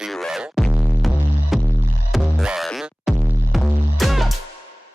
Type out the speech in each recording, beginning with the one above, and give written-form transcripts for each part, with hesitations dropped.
0, 1.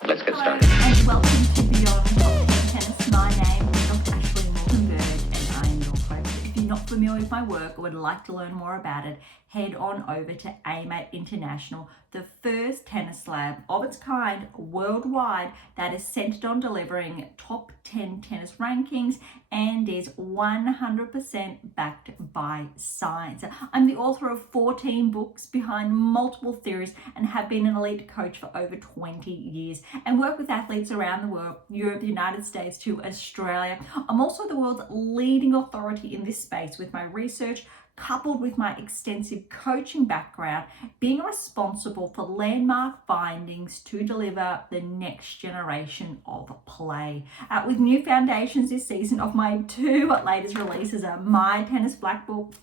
Let's get started. And welcome to Beyond Top 10 Tennis. My name is Dr. Ashley Morgan-Berge and I am your host. If you're not familiar with my work or would like to learn more about it, head on over to AM8 International, the first tennis lab of its kind worldwide that is centered on delivering top 10 tennis rankings and is 100% backed by science. I'm the author of 14 books behind multiple theories and have been an elite coach for over 20 years and work with athletes around the world, Europe, the United States to Australia. I'm also the world's leading authority in this space with my research, coupled with my extensive coaching background, being responsible for landmark findings to deliver the next generation of play. With new foundations this season of my two latest releases are My Tennis Black Book,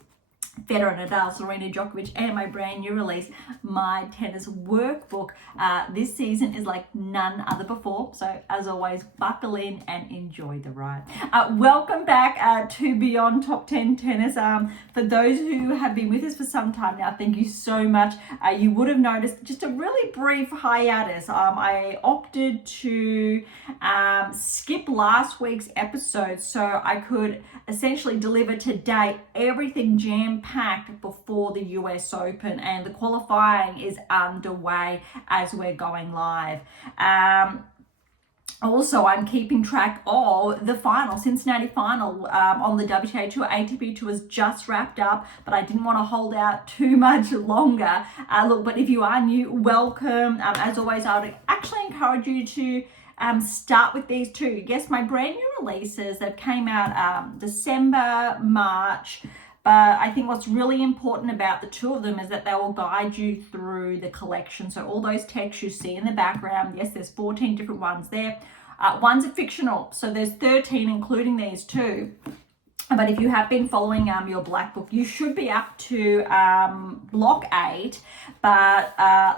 Federer, Nadal, Serena, Djokovic, and my brand new release, My Tennis Workbook. This season is like none other before, so as always, buckle in and enjoy the ride. Welcome back to Beyond Top 10 Tennis. For those who have been with us for some time now, thank you so much. You would have noticed just a really brief hiatus. I opted to skip last week's episode so I could essentially deliver today everything jam-packed before the US Open, and the qualifying is underway as we're going live. Also, I'm keeping track of the final, Cincinnati final on the WTA Tour. ATP Tour has just wrapped up, but I didn't want to hold out too much longer. But if you are new, welcome. As always, I would actually encourage you to start with these two. Yes, my brand new releases that came out December, March. But I think what's really important about the two of them is that they will guide you through the collection. So all those texts you see in the background, yes, there's 14 different ones there. Ones are fictional, so there's 13 including these two. But if you have been following your black book, you should be up to block 8. But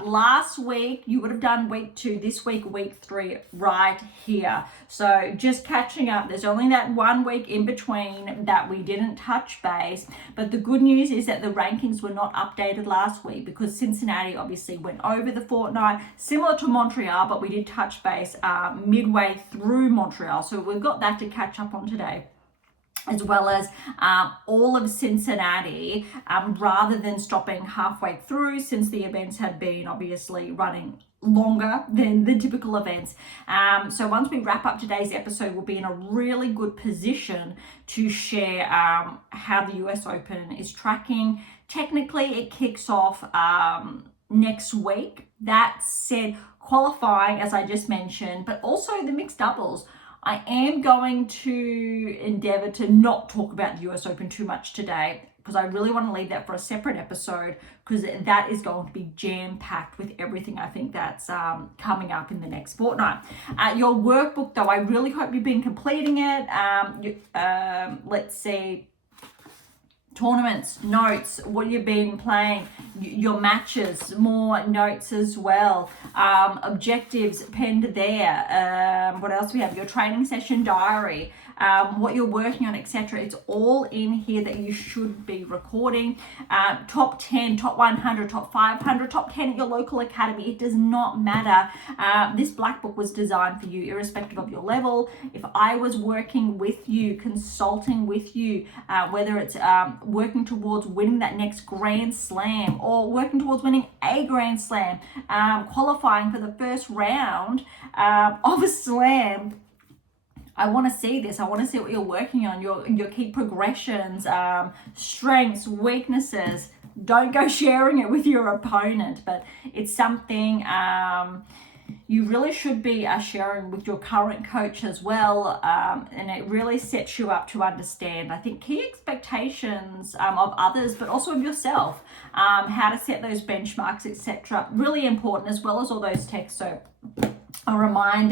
last week, you would have done week 2. This week, week 3, right here. So just catching up. There's only that 1 week in between that we didn't touch base. But the good news is that the rankings were not updated last week because Cincinnati obviously went over the fortnight, similar to Montreal, but we did touch base midway through Montreal. So we've got that to catch up on today, as well as all of Cincinnati, rather than stopping halfway through, since the events have been obviously running longer than the typical events. So once we wrap up today's episode, we'll be in a really good position to share how the US Open is tracking. Technically, it kicks off next week. That said, qualifying, as I just mentioned, but also the mixed doubles. I am going to endeavor to not talk about the US Open too much today because I really want to leave that for a separate episode, because that is going to be jam-packed with everything I think that's coming up in the next fortnight. Your workbook, though, I really hope you've been completing it. Let's see. Tournaments, notes, what you've been playing, your matches, more notes as well, objectives penned there. What else we have? Your training session diary, what you're working on, etc. It's all in here that you should be recording. Top 10, top 100, top 500, top 10 at your local academy. It does not matter. This black book was designed for you, irrespective of your level. If I was working with you, consulting with you, whether it's working towards winning that next Grand Slam or working towards winning a Grand Slam, qualifying for the first round of a slam, I want to see this. I want to see what you're working on, your key progressions, strengths, weaknesses. Don't go sharing it with your opponent, but it's something you really should be sharing with your current coach as well, and it really sets you up to understand, I think, key expectations of others, but also of yourself, how to set those benchmarks, etc. Really important, as well as all those texts. So I'll remind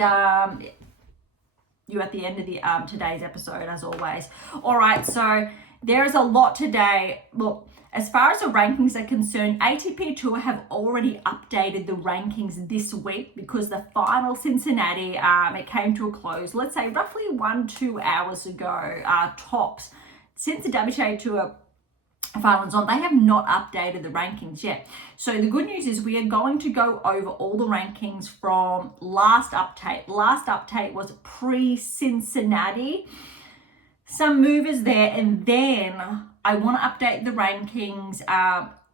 you at the end of the today's episode, as always. All right, so there is a lot today. Look, as far as the rankings are concerned, ATP Tour have already updated the rankings this week because the final Cincinnati, it came to a close, let's say roughly 1-2 hours ago, tops. Since the WTA Tour finals on. They have not updated the rankings yet. So the good news is we are going to go over all the rankings from last update. Last update was pre-Cincinnati. Some movers there, and then I want to update the rankings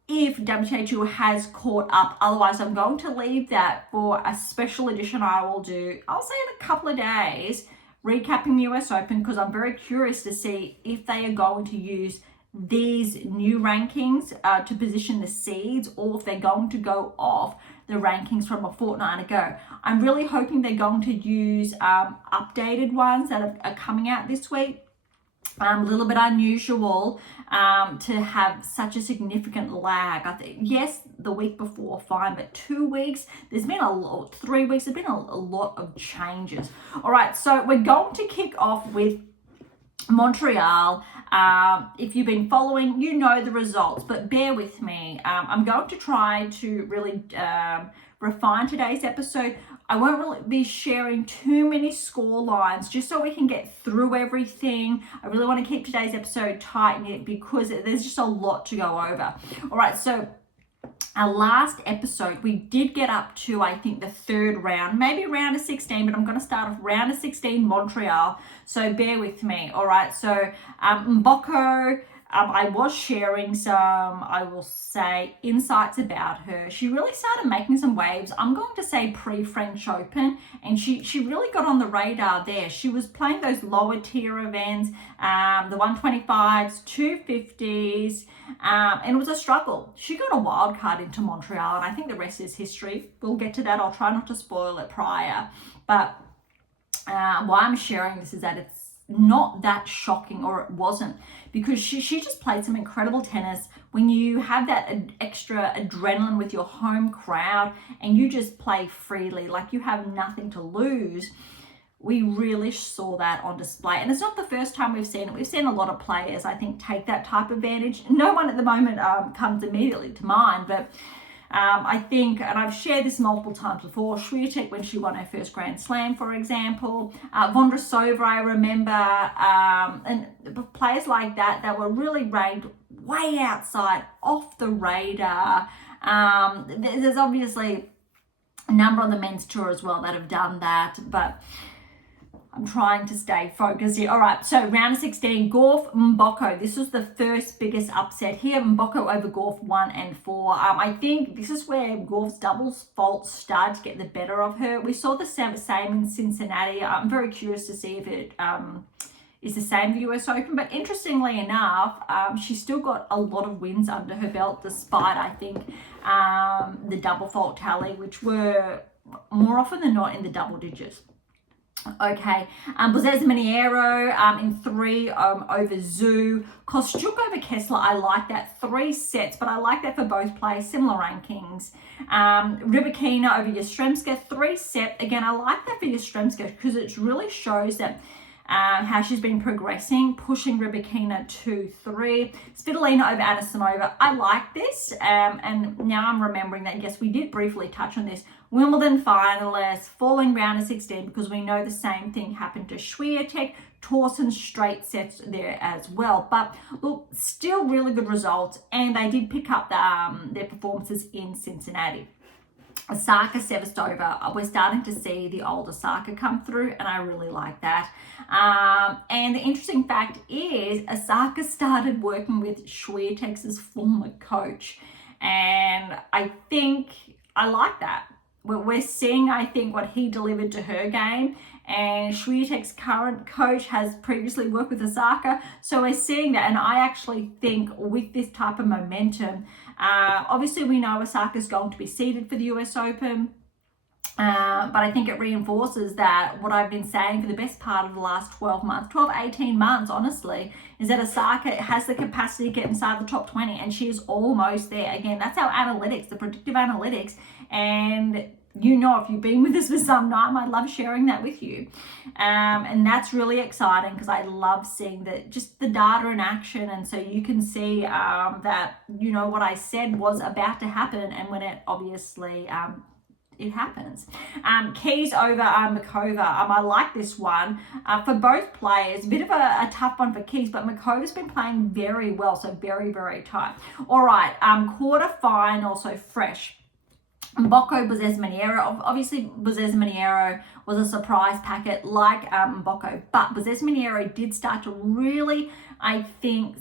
if WTA Tour has caught up. Otherwise, I'm going to leave that for a special edition I will do, I'll say in a couple of days, recapping the US Open, because I'm very curious to see if they are going to use these new rankings to position the seeds, or if they're going to go off the rankings from a fortnight ago. I'm really hoping they're going to use updated ones that are coming out this week. A little bit unusual to have such a significant lag. I think, yes, the week before, fine, but 2 weeks, there's been a lot, 3 weeks, there's been a lot of changes. All right, so we're going to kick off with Montreal. If you've been following, you know the results, but bear with me. I'm going to try to really refine today's episode. I won't really be sharing too many score lines, just so we can get through everything. I really want to keep today's episode tight knit because there's just a lot to go over. All right, so our last episode, we did get up to, I think, the third round, maybe round of 16, but I'm going to start off round of 16 Montreal, so bear with me. All right, so Mboko, I was sharing some, I will say, insights about her. She really started making some waves, I'm going to say pre-French Open, and she really got on the radar there. She was playing those lower tier events, the 125s, 250s, and it was a struggle. She got a wild card into Montreal, and I think the rest is history. We'll get to that. I'll try not to spoil it prior, but why I'm sharing this is that it's not that shocking, or it wasn't, because she just played some incredible tennis. When you have that extra adrenaline with your home crowd and you just play freely, like you have nothing to lose, we really saw that on display. And it's not the first time we've seen it. We've seen a lot of players, I think, take that type of advantage. No one at the moment comes immediately to mind, but I think, and I've shared this multiple times before, Swiatek, when she won her first Grand Slam, for example, Vondrousova, I remember, and players like that were really ranked way outside, off the radar. There's obviously a number on the men's tour as well that have done that, but I'm trying to stay focused here. All right, so round of 16, Gauff, Mboko. This was the first biggest upset here. Mboko over Gauff 1 and 4. I think this is where Gauff's doubles fault started to get the better of her. We saw the same in Cincinnati. I'm very curious to see if it is the same for the US Open. But interestingly enough, she's still got a lot of wins under her belt, despite, I think, the double fault tally, which were more often than not in the double digits. Okay, Bozes Miniero in 3 over Zhu. Kostyuk over Kessler, I like that. 3 sets, but I like that for both players, similar rankings. Rybakina over Yastremska, 3 set. Again, I like that for Yastremska because it really shows that how she's been progressing, pushing Rybakina 2-3. Svitolina over Anisimova, I like this. And now I'm remembering that, yes, we did briefly touch on this. Wimbledon finalist, falling round of 16, because we know the same thing happened to Swiatek. Torsen straight sets there as well. But look, still really good results, and they did pick up their performances in Cincinnati. Osaka, Sevastova, we're starting to see the old Osaka come through, and I really like that. And the interesting fact is Osaka started working with Swiatek's former coach, and I think I like that. We're seeing, I think, what he delivered to her game, and Swiatek's current coach has previously worked with Osaka, so we're seeing that. And I actually think with this type of momentum, obviously we know Osaka's going to be seeded for the US Open, but I think it reinforces that what I've been saying for the best part of the last 18 months, honestly, is that Osaka has the capacity to get inside the top 20, and she is almost there. Again, that's our analytics, the predictive analytics, and you know, if you've been with us for some time, I love sharing that with you. And that's really exciting because I love seeing just the data in action. And so you can see that, you know, what I said was about to happen, and when it obviously it happens. Keys over Makova. I like this one for both players. A bit of a tough one for Keys, but Makova's been playing very well, so very, very tight. All right, quarterfinal, so fresh. Mboko, Bozes-Maniero. Obviously, Bozes-Maniero was a surprise packet like Mboko, but Bozes-Maniero did start to really, I think,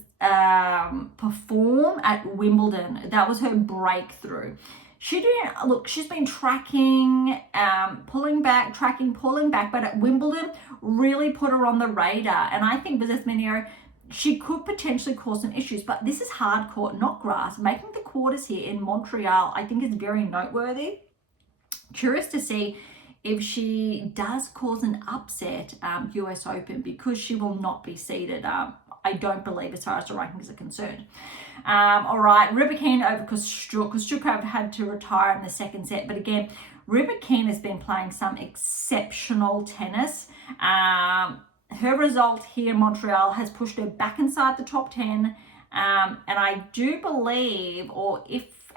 perform at Wimbledon. That was her breakthrough. She's been tracking, pulling back, but at Wimbledon really put her on the radar. And I think Bozes-Maniero, she could potentially cause some issues, but this is hard court, not grass. Making the quarters here in Montreal, I think is very noteworthy. Curious to see if she does cause an upset US Open, because she will not be seeded. I don't believe, as far as the rankings are concerned. All right, Rybakina over Kostyukova had to retire in the second set, but again, Rybakina has been playing some exceptional tennis. Her result here in Montreal has pushed her back inside the top 10. And I do believe, or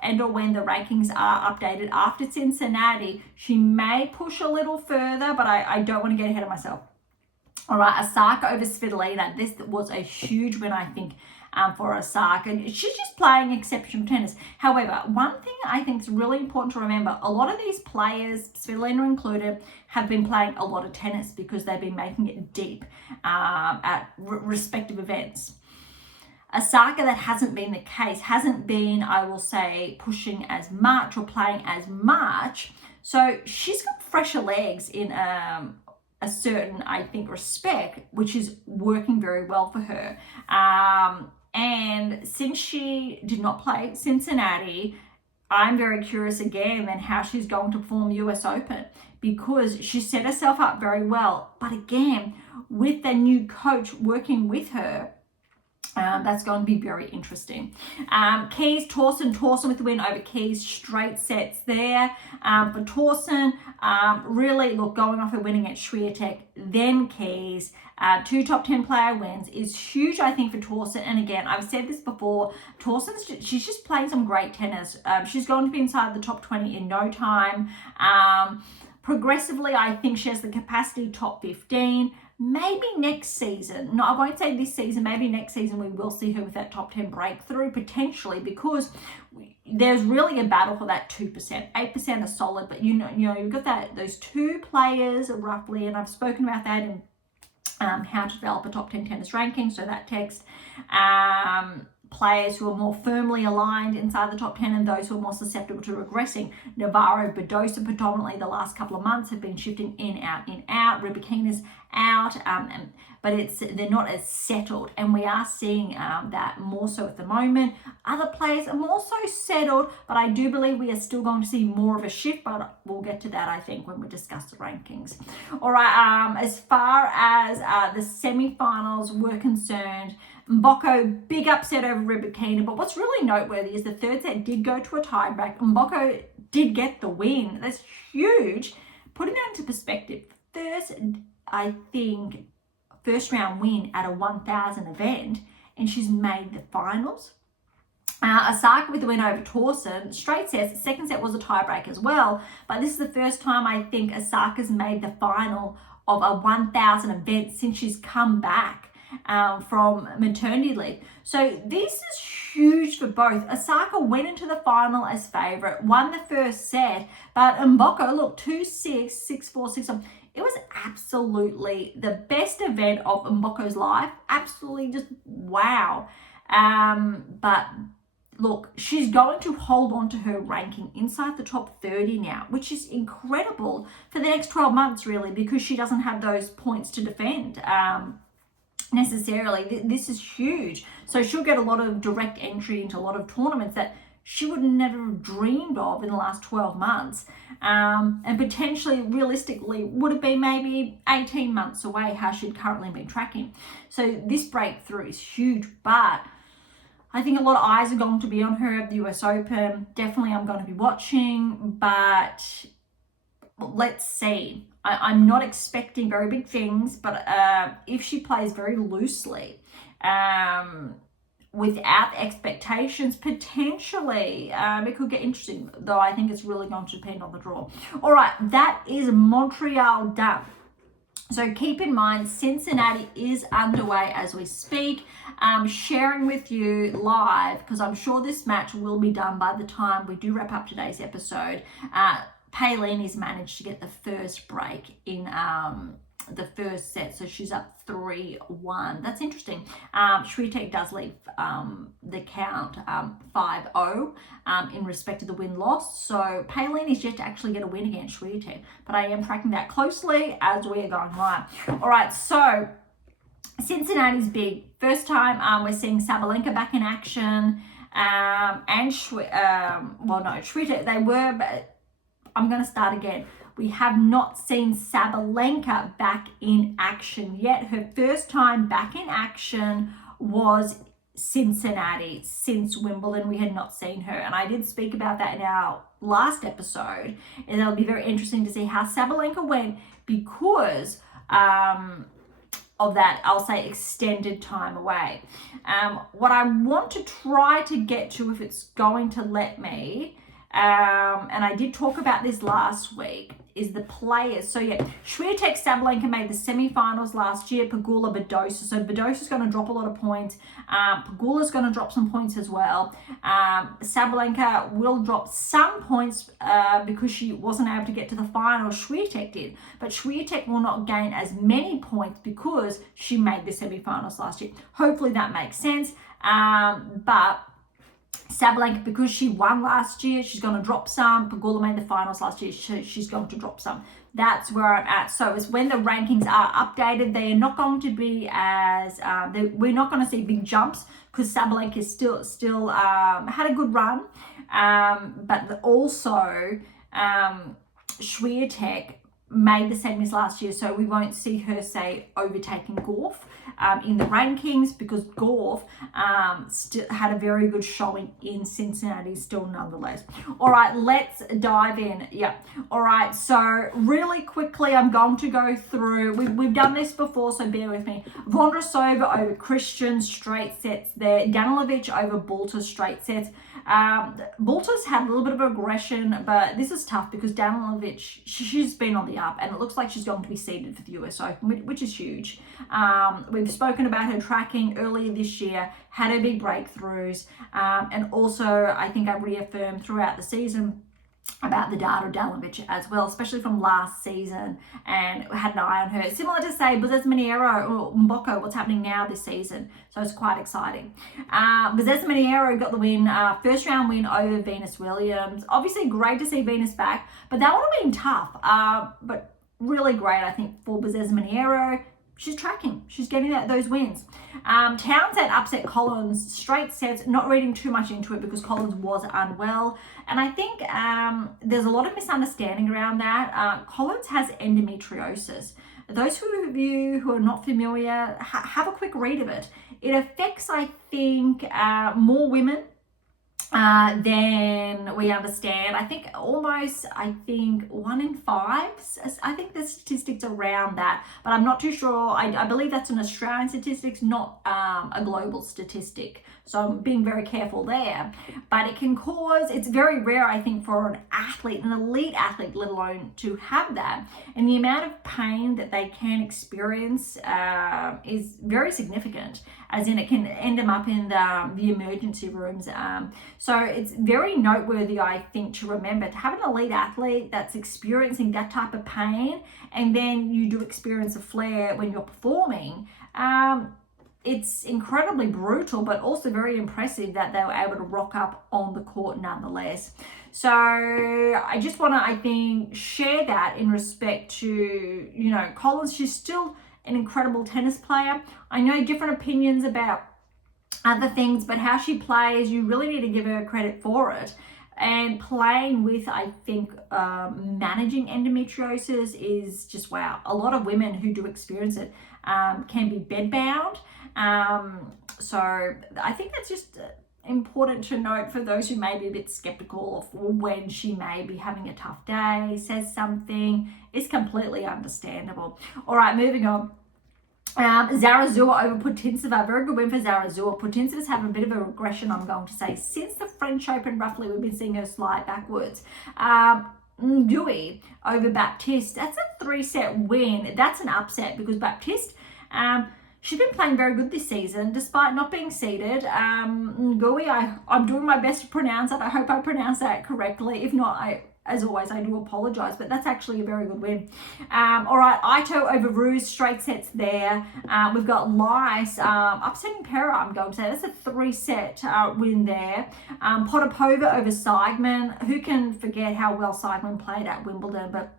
when the rankings are updated after Cincinnati, she may push a little further, but I don't want to get ahead of myself. All right, Osaka over Svitolina. This was a huge win, I think, for Osaka. And she's just playing exceptional tennis. However, one thing I think is really important to remember, a lot of these players, Svitolina included, have been playing a lot of tennis because they've been making it deep at respective events. Osaka, that hasn't been the case, hasn't been, I will say, pushing as much or playing as much. So she's got fresher legs in a certain, I think, respect, which is working very well for her. And since she did not play Cincinnati, I'm very curious again then how she's going to perform US Open, because she set herself up very well. But again, with the new coach working with her, that's going to be very interesting. Keys, Towson with the win over Keys, straight sets there. For Towson, really, going off her win against Swiatek, then Keys, 2 top 10 player wins is huge, I think, for Towson. And again, I've said this before, she's just playing some great tennis. She's going to be inside the top 20 in no time. Progressively, I think she has the capacity top 15. Maybe next season, no, I won't say this season, maybe next season we will see her with that top 10 breakthrough potentially, because there's really a battle for that 2%. 8% are solid, but you know you've got those 2 players roughly, and I've spoken about that in how to develop a top 10 tennis ranking. So that text, players who are more firmly aligned inside the top 10 and those who are more susceptible to regressing. Navarro, Badosa predominantly the last couple of months have been shifting in, out. Rybakina's out, but they're not as settled, and we are seeing that more so at the moment. Other players are more so settled, but I do believe we are still going to see more of a shift, but we'll get to that, I think, when we discuss the rankings. All right, as far as the semi-finals were concerned, Mboko, big upset over Rybakina, but what's really noteworthy is the third set did go to a tiebreak. Mboko did get the win. That's huge. Putting that into perspective, first round win at a 1,000 event, and she's made the finals. Osaka with the win over Towson, straight sets. Second set was a tiebreak as well, but this is the first time I think Osaka's made the final of a 1,000 event since she's come back from maternity leave. So this is huge for both. Osaka went into the final as favourite, won the first set, but Mboko, 2-6, 6-4, 6-1. It was absolutely the best event of Mboko's life. Absolutely just wow. But look, she's going to hold on to her ranking inside the top 30 now, which is incredible for the next 12 months, really, because she doesn't have those points to defend necessarily. This is huge. So she'll get a lot of direct entry into a lot of tournaments that she would never have dreamed of in the last 12 months, and potentially, realistically, would have been maybe 18 months away, how she'd currently been tracking. So this breakthrough is huge, but I think a lot of eyes are going to be on her at the US Open. Definitely I'm going to be watching, but let's see. I'm not expecting very big things, but if she plays very loosely, without expectations, potentially it could get interesting, though I think it's really going to depend on the draw. All right, that is Montreal done. So keep in mind, Cincinnati is underway as we speak. Sharing with you live, because I'm sure this match will be done by the time we do wrap up today's episode. Paolini's managed to get the first break in the first set, so she's up 3-1. That's interesting. Swiatek does leave the count 5-0 in respect to the win-loss, so Paolini's yet to actually get a win against Swiatek, but I am tracking that closely as we are going live. All right, so Cincinnati's big. First time we're seeing Sabalenka back in action, and Swiatek, they were, but I'm going to start again. We have not seen Sabalenka back in action yet. Her first time back in action was Cincinnati. Since Wimbledon, we had not seen her. And I did speak about that in our last episode. And it'll be very interesting to see how Sabalenka went because of that, I'll say, extended time away. What I want to try to get to, if it's going to let me, and I did talk about this last week, is the players. So yeah, Swiatek, Sabalenka made the semifinals last year. Pegula, Badosa. So Badosa's going to drop a lot of points. Pegula's going to drop some points as well. Sabalenka will drop some points because she wasn't able to get to the final. Swiatek did, but Swiatek will not gain as many points because she made the semifinals last year. Hopefully that makes sense. But Sabalenka, because she won last year, she's going to drop some. Pegula made the finals last year, she's going to drop some. That's where I'm at. So it's when the rankings are updated, they are not going to be as, we're not going to see big jumps because Sabalenka is still had a good run. But also Swiatek made the semis last year, so we won't see her, say, overtaking Gauff in the rankings because Gauff still had a very good showing in Cincinnati still nonetheless. All right, let's dive in. Yeah. All right, so really quickly, I'm going to go through, we've done this before, so bear with me. Vondrousova over Christian, straight sets there. Danilovic over Balta, straight sets. Balta's had a little bit of aggression, but this is tough because Danilovic, she's been on the up, and it looks like she's going to be seeded for the US Open, which is huge. We've spoken about her tracking earlier this year, had her big breakthroughs, and also I think I reaffirmed throughout the season about the data of Danilovic as well, especially from last season, and had an eye on her. Similar to, say, Bezes-Miniero or Mboko, what's happening now this season. So it's quite exciting. Bezes-Miniero got the win, first round win over Venus Williams. Obviously great to see Venus back, but that would have been tough. But really great, I think, for Bezes-Miniero. She's tracking. She's getting those wins. Townsend upset Collins, straight sets, not reading too much into it because Collins was unwell. And I think there's a lot of misunderstanding around that. Collins has endometriosis. Those of you who are not familiar, have a quick read of it. It affects, I think, more women than we understand. I think almost, 1 in 5. I think the statistics around that, but I'm not too sure. I believe that's an Australian statistics, not a global statistic. So I'm being very careful there. But it can cause, it's very rare, I think, for an athlete, an elite athlete, let alone to have that. And the amount of pain that they can experience is very significant, as in it can end them up in the emergency rooms. So it's very noteworthy, I think, to remember to have an elite athlete that's experiencing that type of pain, and then you do experience a flare when you're performing. It's incredibly brutal, but also very impressive that they were able to rock up on the court nonetheless. So I just want to, I think, share that in respect to, Collins. She's still an incredible tennis player. I know different opinions about other things, but how she plays, you really need to give her credit for it. And playing with, I think, managing endometriosis is just wow. A lot of women who do experience it can be bedbound. So I think that's just important to note for those who may be a bit skeptical of when she may be having a tough day, says something. It's completely understandable. All right, moving on. Zarazua over Putintseva, very good win for Zarazua. Putintseva's having a bit of a regression, I'm going to say. Since the French Open, roughly, we've been seeing her slide backwards. Ngui over Baptiste, that's a 3-set win. That's an upset because Baptiste, she's been playing very good this season, despite not being seeded. Ngui, I'm doing my best to pronounce it. I hope I pronounce that correctly. If not, as always, I do apologise, but that's actually a very good win. All right, Ito over Ruse, straight sets there. We've got Lice upsetting Pera, I'm going to say. That's a 3-set win there. Potapova over Seigman. Who can forget how well Seigman played at Wimbledon? But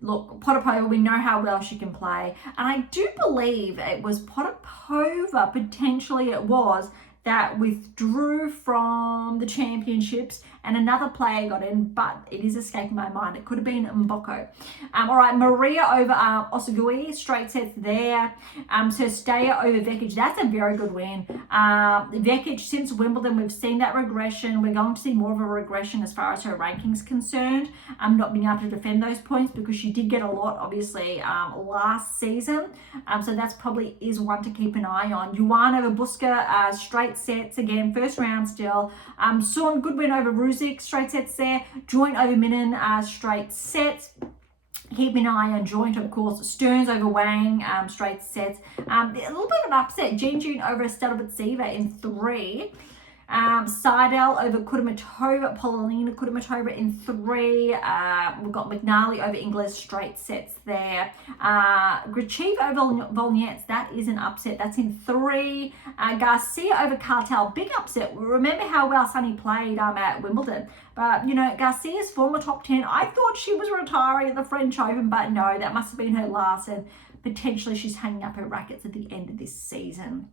look, Potapova, we know how well she can play. And I do believe it was Potapova, potentially it was, that withdrew from the championships and another player got in, but it is escaping my mind. It could have been Mboko. All right, Maria over Osagui, straight sets there. Staya over Vekic, that's a very good win. Vekic, since Wimbledon, we've seen that regression. We're going to see more of a regression as far as her rankings concerned. Not being able to defend those points because she did get a lot, obviously, last season. So that's probably is one to keep an eye on. Yuan over Buska, straight sets again, first round still. Son, good win over Ruzic, straight sets there. Joint over Minen, straight sets. Keep an eye on Joint, of course. Stearns over Wang, straight sets. A little bit of an upset. Jin over Stelbatseva in 3. Seidel over Kudermetova, Paolini Kudermetova in 3. We've got McNally over Inglis, straight sets there. Grachiev over Volnets, that is an upset. That's in 3. Garcia over Cartel, big upset. Remember how well Sunny played at Wimbledon. But, you know, Garcia's former top 10, I thought she was retiring at the French Open, but no, that must have been her last. And potentially she's hanging up her rackets at the end of this season.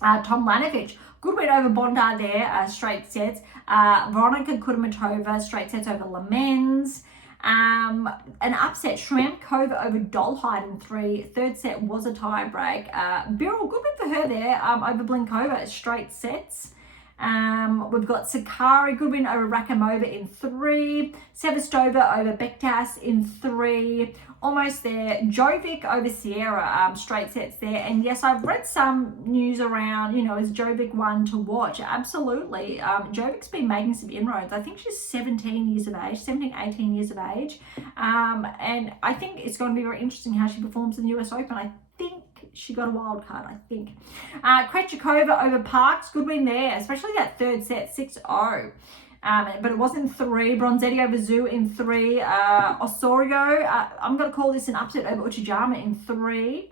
Tom Lanovich, good win over Bondar there, straight sets. Veronika Kudermetova, straight sets over Lemens. An upset, Shramkova over Dolhide in 3. Third set was a tie break. Birol, good win for her there, over Blinkova, straight sets. We've got Sakari, good win over Rakimova in 3. Sevastova over Bektas in 3. Almost there. Jovic over Sierra, straight sets there. And yes, I've read some news around, you know, is Jovic one to watch? Absolutely. Jovic's been making some inroads. I think she's 17 years of age, 17, 18 years of age. And I think it's going to be very interesting how she performs in the US Open. I think she got a wild card, I think. Krejcikova over Parks, good win there, especially that third set, 6-0. But it was in 3. Bronzetti over Zhu in 3. Osorio, I'm going to call this an upset over Uchijama in 3.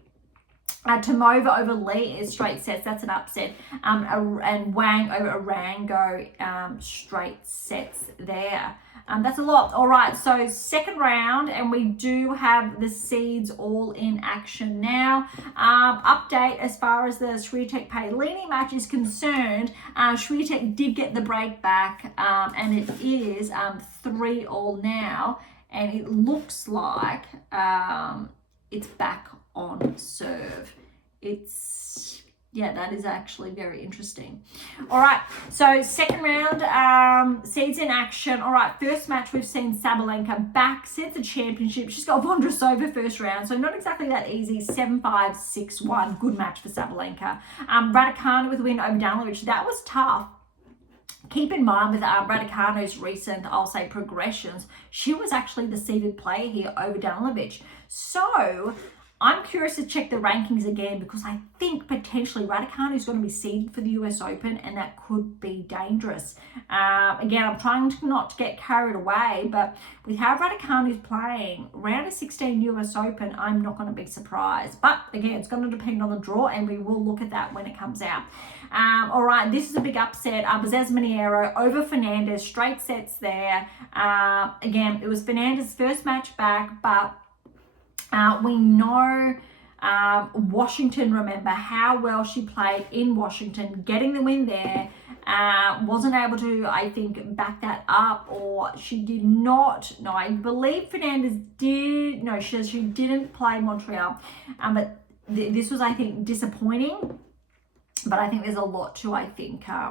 Tomova over Lee is straight sets. That's an upset. And Wang over Arango, straight sets there. That's a lot. All right, so second round, and we do have the seeds all in action now. Update as far as the Swiatek Paolini match is concerned. Swiatek did get the break back, and it is 3-3 now, and it looks like it's back on serve. Yeah, that is actually very interesting. All right, so second round, seeds in action. All right, first match, we've seen Sabalenka back, sets the championship. She's got Vondrousova first round, so not exactly that easy. 7-5, 6-1, good match for Sabalenka. Raducanu with a win over Danilovic. That was tough. Keep in mind with Raducanu's recent, I'll say, progressions, she was actually the seeded player here over Danilovic. So I'm curious to check the rankings again because I think potentially Raducanu is going to be seeded for the US Open and that could be dangerous. Again, I'm trying not to get carried away, but with how Raducanu is playing, round of 16 US Open, I'm not going to be surprised. But again, it's going to depend on the draw and we will look at that when it comes out. All right, this is a big upset. Bezes Miniero over Fernandez, straight sets there. Again, it was Fernandez's first match back, but we know Washington, remember how well she played in Washington, getting the win there. Wasn't able to, I think, back that up, or she did not. No, I believe Fernandez did. No, she didn't play Montreal. But this was, I think, disappointing. But I think there's a lot to, I think, I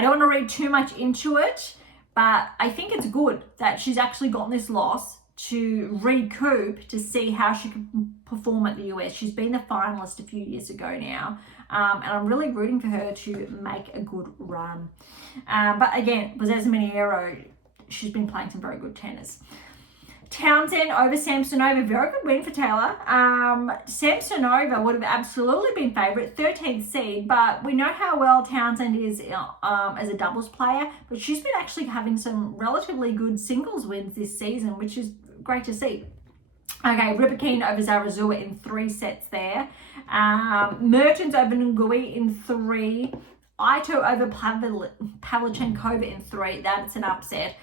don't want to read too much into it, but I think it's good that she's actually gotten this loss to recoup to see how she can perform at the US. She's been the finalist a few years ago now, and I'm really rooting for her to make a good run. But again, Bozzese Miniero, she's been playing some very good tennis. Townsend over Samsonova, very good win for Taylor. Samsonova would have absolutely been favourite, 13th seed, but we know how well Townsend is as a doubles player, but she's been actually having some relatively good singles wins this season, which is great to see. Okay, Rybakina over Zarazua in 3 sets there. Mertens over Ngui in 3. Ito over Pavlyuchenkova in 3. That's an upset.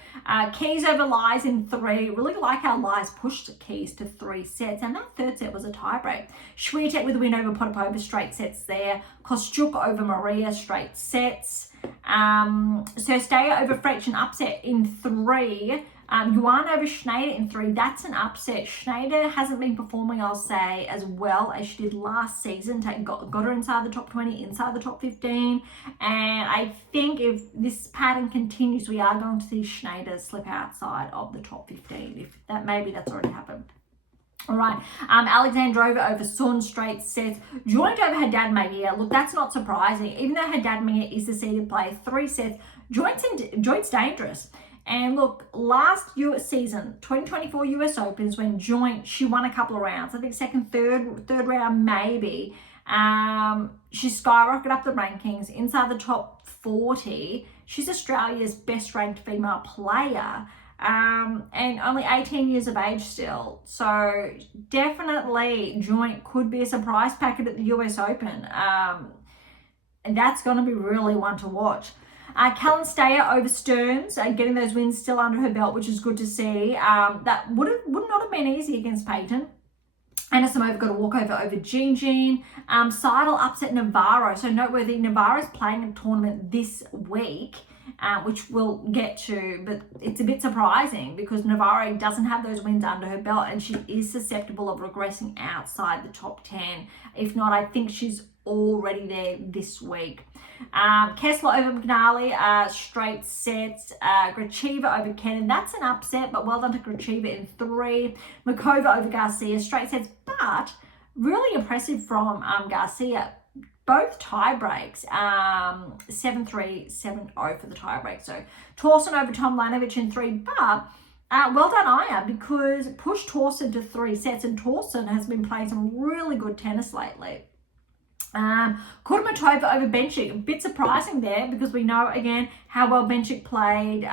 Keys over Lies in 3. Really like how Lies pushed Keys to 3 sets. And that 3rd set was a tiebreak. Swiatek with a win over Potapova, straight sets there. Kostyuk over Maria, straight sets. Sersteya over Fretch, an upset in 3. Yuan over Schneider in 3. That's an upset. Schneider hasn't been performing, I'll say, as well as she did last season. Got her inside the top 20, inside the top 15. And I think if this pattern continues, we are going to see Schneider slip outside of the top 15. If that, maybe that's already happened. All right, Alexandrova over Sun, straight sets. Joint over Haddad Magia. Look, that's not surprising. Even though Haddad Magia is the seeded player, 3 sets. Joint's dangerous. And look, last season, 2024 US Opens, when Joint, she won a couple of rounds. I think second, third round, maybe. She skyrocketed up the rankings, inside the top 40. She's Australia's best ranked female player. And only 18 years of age still. So definitely Joint could be a surprise packet at the US Open. And that's going to be really one to watch. Callan Steyer over Stearns, getting those wins still under her belt, which is good to see. That would not have been easy against Peyton. Anisimova got a walkover over Jean. Seidel upset Navarro. So noteworthy, Navarro's playing a tournament this week, which we'll get to, but it's a bit surprising because Navarro doesn't have those wins under her belt and she is susceptible of regressing outside the top 10. If not, I think she's already there this week. Kessler over McNally, straight sets. Gracheva over Kennan, that's an upset, but well done to Gracheva in 3. Makova over Garcia, straight sets, but really impressive from Garcia. Both tie breaks, 7-3, 7-0 for the tie break. So Torsen over Tomljanovic in 3, but well done Aya, because pushed Torsen to 3 sets, and Torsen has been playing some really good tennis lately. Kurmatova over Benchik, a bit surprising there because we know again how well Benchik played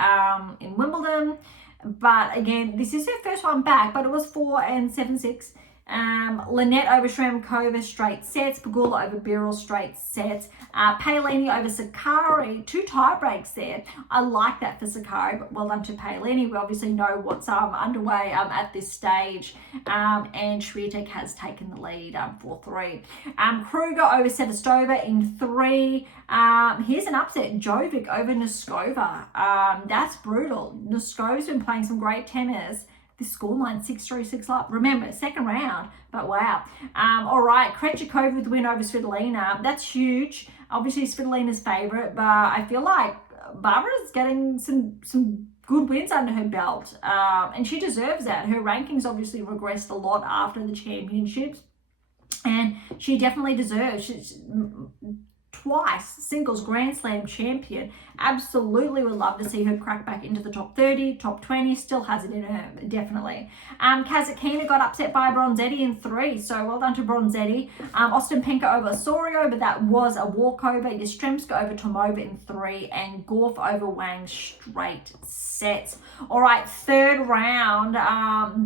in Wimbledon, but again this is her first one back, but it was 4 and 7-6. Lynette over Shramkova, straight sets. Pegula over Birrell, straight sets. Paolini over Sakari, 2 tie breaks there. I like that for Sakari, but well done to Paolini. We obviously know what's underway at this stage, and Swiatek has taken the lead 4-3. Kruger over Sevastova in 3. Here's an upset, Jovic over Noskova. That's brutal. Noskova's been playing some great tennis. This scoreline 6-3, 6-up. Remember, second round, but wow. All right, Krejcikova with the win over Svitolina. That's huge. Obviously, Svitolina's favourite, but I feel like Barbara's getting some good wins under her belt, and she deserves that. Her rankings obviously regressed a lot after the championships, and she definitely deserves. She's twice singles Grand Slam champion. Absolutely would love to see her crack back into the top 30, top 20. Still has it in her, definitely. Kazatkina got upset by Bronzetti in 3, so well done to Bronzetti. Ostapenko over Osorio, but that was a walkover. Yastremska over Tomova in 3, and Gorf over Wang, straight sets. All right, third round.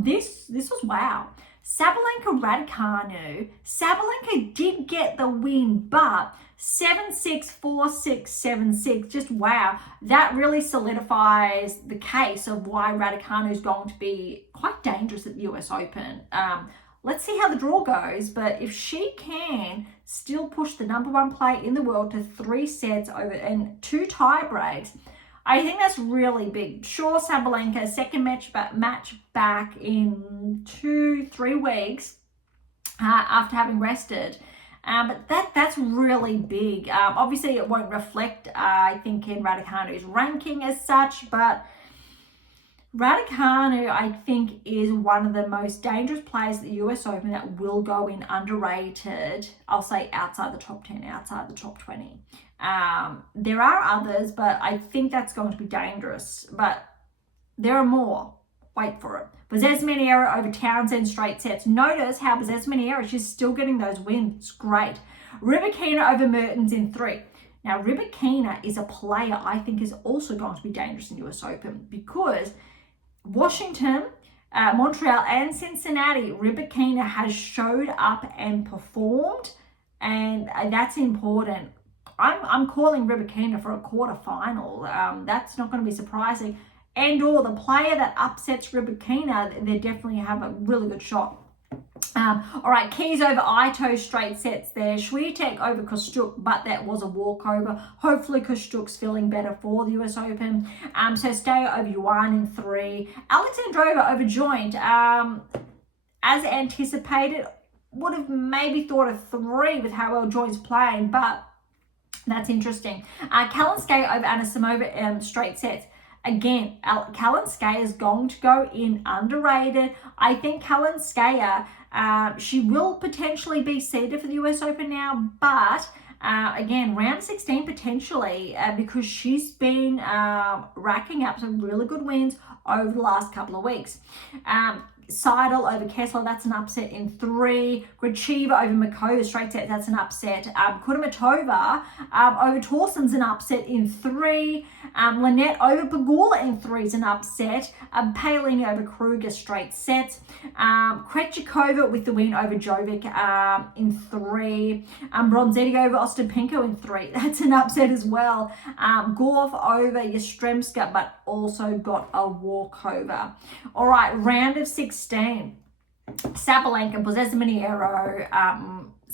This was wow. Sabalenka Raducanu. Sabalenka did get the win, but 7-6, 4-6, 7-6. Just wow. That really solidifies the case of why Raducanu is going to be quite dangerous at the US Open. Let's see how the draw goes, but if she can still push the #1 player in the world to 3 sets over and 2 tie breaks, I think that's really big. Sure, Sabalenka, second match back in 2-3 weeks after having rested. But that's really big. Obviously, it won't reflect, I think, in Raducanu's ranking as such, but Raducanu, I think, is one of the most dangerous players at the US Open that will go in underrated. I'll say outside the top 10, outside the top 20. There are others, but I think that's going to be dangerous. But there are more. Wait for it. Bezzes-Miniere over Townsend straight sets. Notice how Bezzes-Miniere, she's still getting those wins. Great. Rybakina over Mertens in 3. Now, Rybakina is a player I think is also going to be dangerous in US Open because Washington, Montreal and Cincinnati, Rybakina has showed up and performed, and that's important. I'm calling Rybakina for a quarterfinal. That's not going to be surprising. And or the player that upsets Rybakina, they definitely have a really good shot. All right, Keys over Ito, straight sets there. Swiatek over Kostuk, but that was a walkover. Hopefully Kostuk's feeling better for the US Open. So stay over Yuan in 3. Alexandrova over Joint. As anticipated, would have maybe thought of 3 with how well Joint's playing, but that's interesting. Kalinskaya over Anisimova, straight sets. Again, Kalinskaya is going to go in underrated. I think Kalinskaya, she will potentially be seeded for the US Open now, but again, round 16 potentially because she's been racking up some really good wins over the last couple of weeks. Seidel over Kessler, that's an upset in 3. Gracheva over Makova, straight set, that's an upset. Kudermetova over Torsen's an upset in 3. Lynette over Pegula in 3 is an upset. Paolini over Kruger, straight sets. Krejcikova with the win over Jovic in 3. Bronzetti over Ostapenko in 3. That's an upset as well. Gorf over Yastremska, but also got a walkover. All right, round of 16. Sabalenka, Bezzes-Miniere,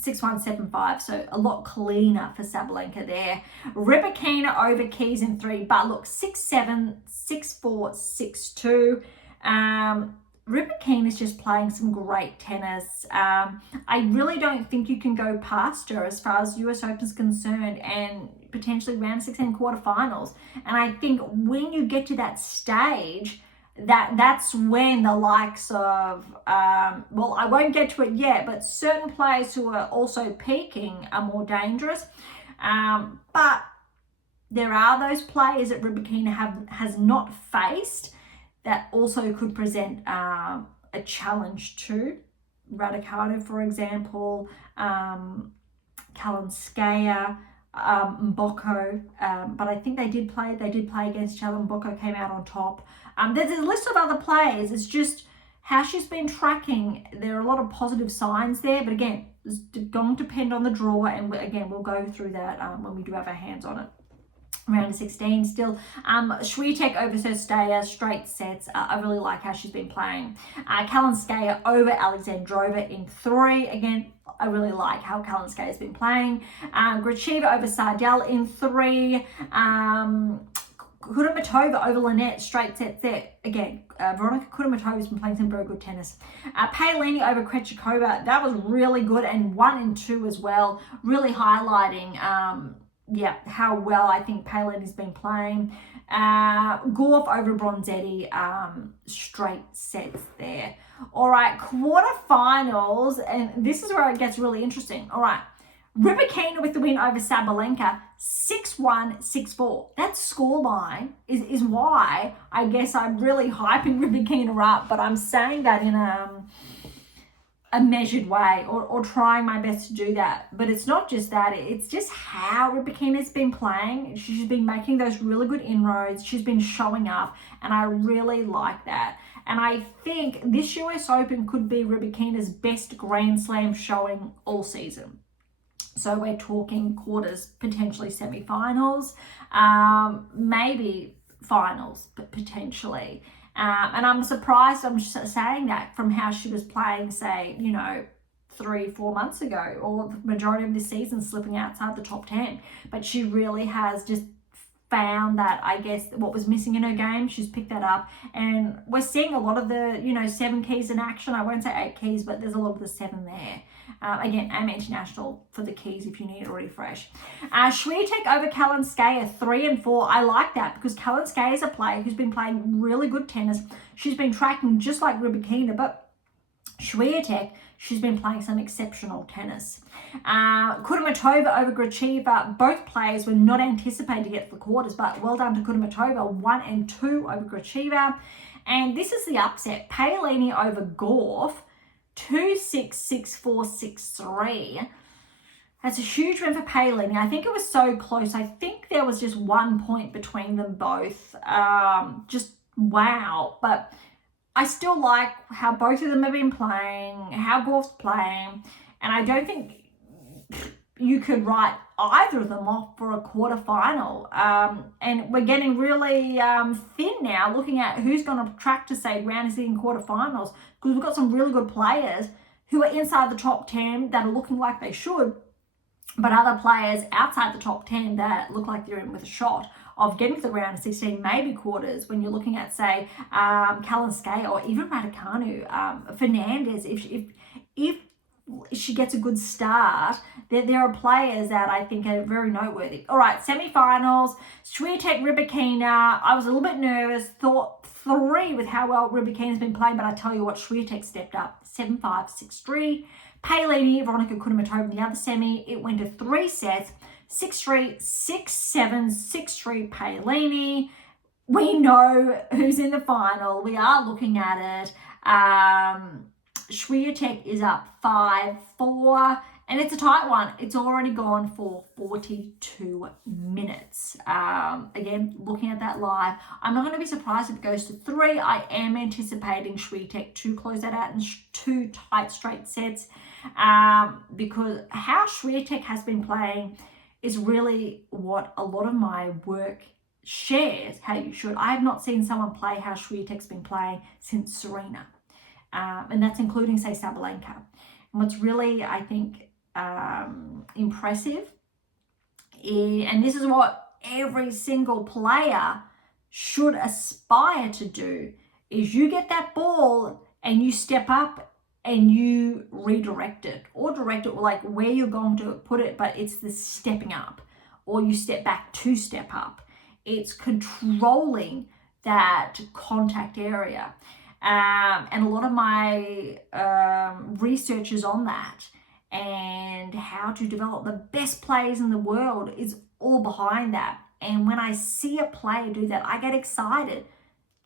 6-1, 7-5, so a lot cleaner for Sabalenka there. Rybakina over Keys in 3, but look, 6-7, 6-4, 6-2. Rybakina is just playing some great tennis. I really don't think you can go past her as far as US Open is concerned and potentially round 16 quarterfinals. And I think when you get to that stage, that's when the likes of, well, I won't get to it yet, but certain players who are also peaking are more dangerous. But there are those players that Rybakina has not faced that also could present a challenge to. Raducanu, for example, Kalinskaya, Mboko, but I think they did play against each other. Mboko came out on top. There's a list of other players. It's just how she's been tracking. There are a lot of positive signs there, but again, it's going to depend on the draw, and again, we'll go through that when we do have our hands on it. Round of 16 still. Swiatek over Sestaya, straight sets. I really like how she's been playing. Kalinskaya over Alexandrova in 3. Again, I really like how Kalinskaya has been playing. Gracheva over Seidel in 3. Kudermetova over Lynette, straight sets there. Again, Veronika Kudermetova has been playing some very good tennis. Paolini over Krejcikova, that was really good, and 1 and 2 as well, really highlighting how well I think Paolini's been playing. Gorf over Bronzetti, straight sets there. All right, quarterfinals, and this is where it gets really interesting. All right, Rybakina with the win over Sabalenka, 6-1, 6-4. That scoreline is why I guess I'm really hyping Rybakina up, but I'm saying that in a measured way, or trying my best to do that. But it's not just that, it's just how Rybakina's been playing. She's been making those really good inroads. She's been showing up, and I really like that. And I think this US Open could be Rybakina's best Grand Slam showing all season. So we're talking quarters, potentially semi-finals, maybe finals, but potentially. And I'm surprised, I'm just saying that, from how she was playing, say, 3-4 months ago, or the majority of this season slipping outside the top 10. But she really has just found that, I guess, what was missing in her game, she's picked that up. And we're seeing a lot of the, 7 keys in action. I won't say 8 keys, but there's a lot of the 7 there. Again, AM8 International for the keys if you need a refresh. Swiatek over Kalinskaya, 3 and 4. I like that because Kalinskaya is a player who's been playing really good tennis. She's been tracking just like Rybakina, but Swiatek, she's been playing some exceptional tennis. Kudermetova over Gracheva. Both players were not anticipated to get to the quarters, but well done to Kudermetova, 1 and 2 over Gracheva. And this is the upset. Paolini over Gauff, 2-6, 6-4, 6-3. That's a huge win for Paolini. I think it was so close. I think there was just 1 point between them both. Just wow. But I still like how both of them have been playing, how Gauff's playing, and I don't think you could write either of them off for a quarterfinal. And we're getting really thin now, looking at who's going to track to say round is in quarterfinals, because we've got some really good players who are inside the top 10 that are looking like they should, but other players outside the top 10 that look like they're in with a shot of getting to the round of 16, maybe quarters, when you're looking at, say, Kalinskaya or even Raducanu, Fernandez. If she gets a good start, there are players that I think are very noteworthy. All right, semi-finals, Swiatek, Rybakina. I was a little bit nervous, thought 3 with how well Rybakina's been playing, but I tell you what, Swiatek stepped up, 7-5, 6-3. Paolini, Veronika Kudermetova in the other semi. It went to 3 sets, 6-3, 6-7, 6-3 Paolini. We know who's in the final. We are looking at it. Swiatek is up 5-4, and it's a tight one. It's already gone for 42 minutes. Again, looking at that live, I'm not going to be surprised if it goes to 3. I am anticipating Swiatek to close that out in 2 tight straight sets, because how Swiatek has been playing is really what a lot of my work shares, how you should. I have not seen someone play how Swiatek's been playing since Serena. And that's including, say, Sabalenka. And what's really, I think, impressive, and this is what every single player should aspire to do, is you get that ball and you step up and you redirect it, or direct it like where you're going to put it, but it's the stepping up, or you step back to step up. It's controlling that contact area. And a lot of my research is on that, and how to develop the best players in the world is all behind that. And when I see a player do that, I get excited.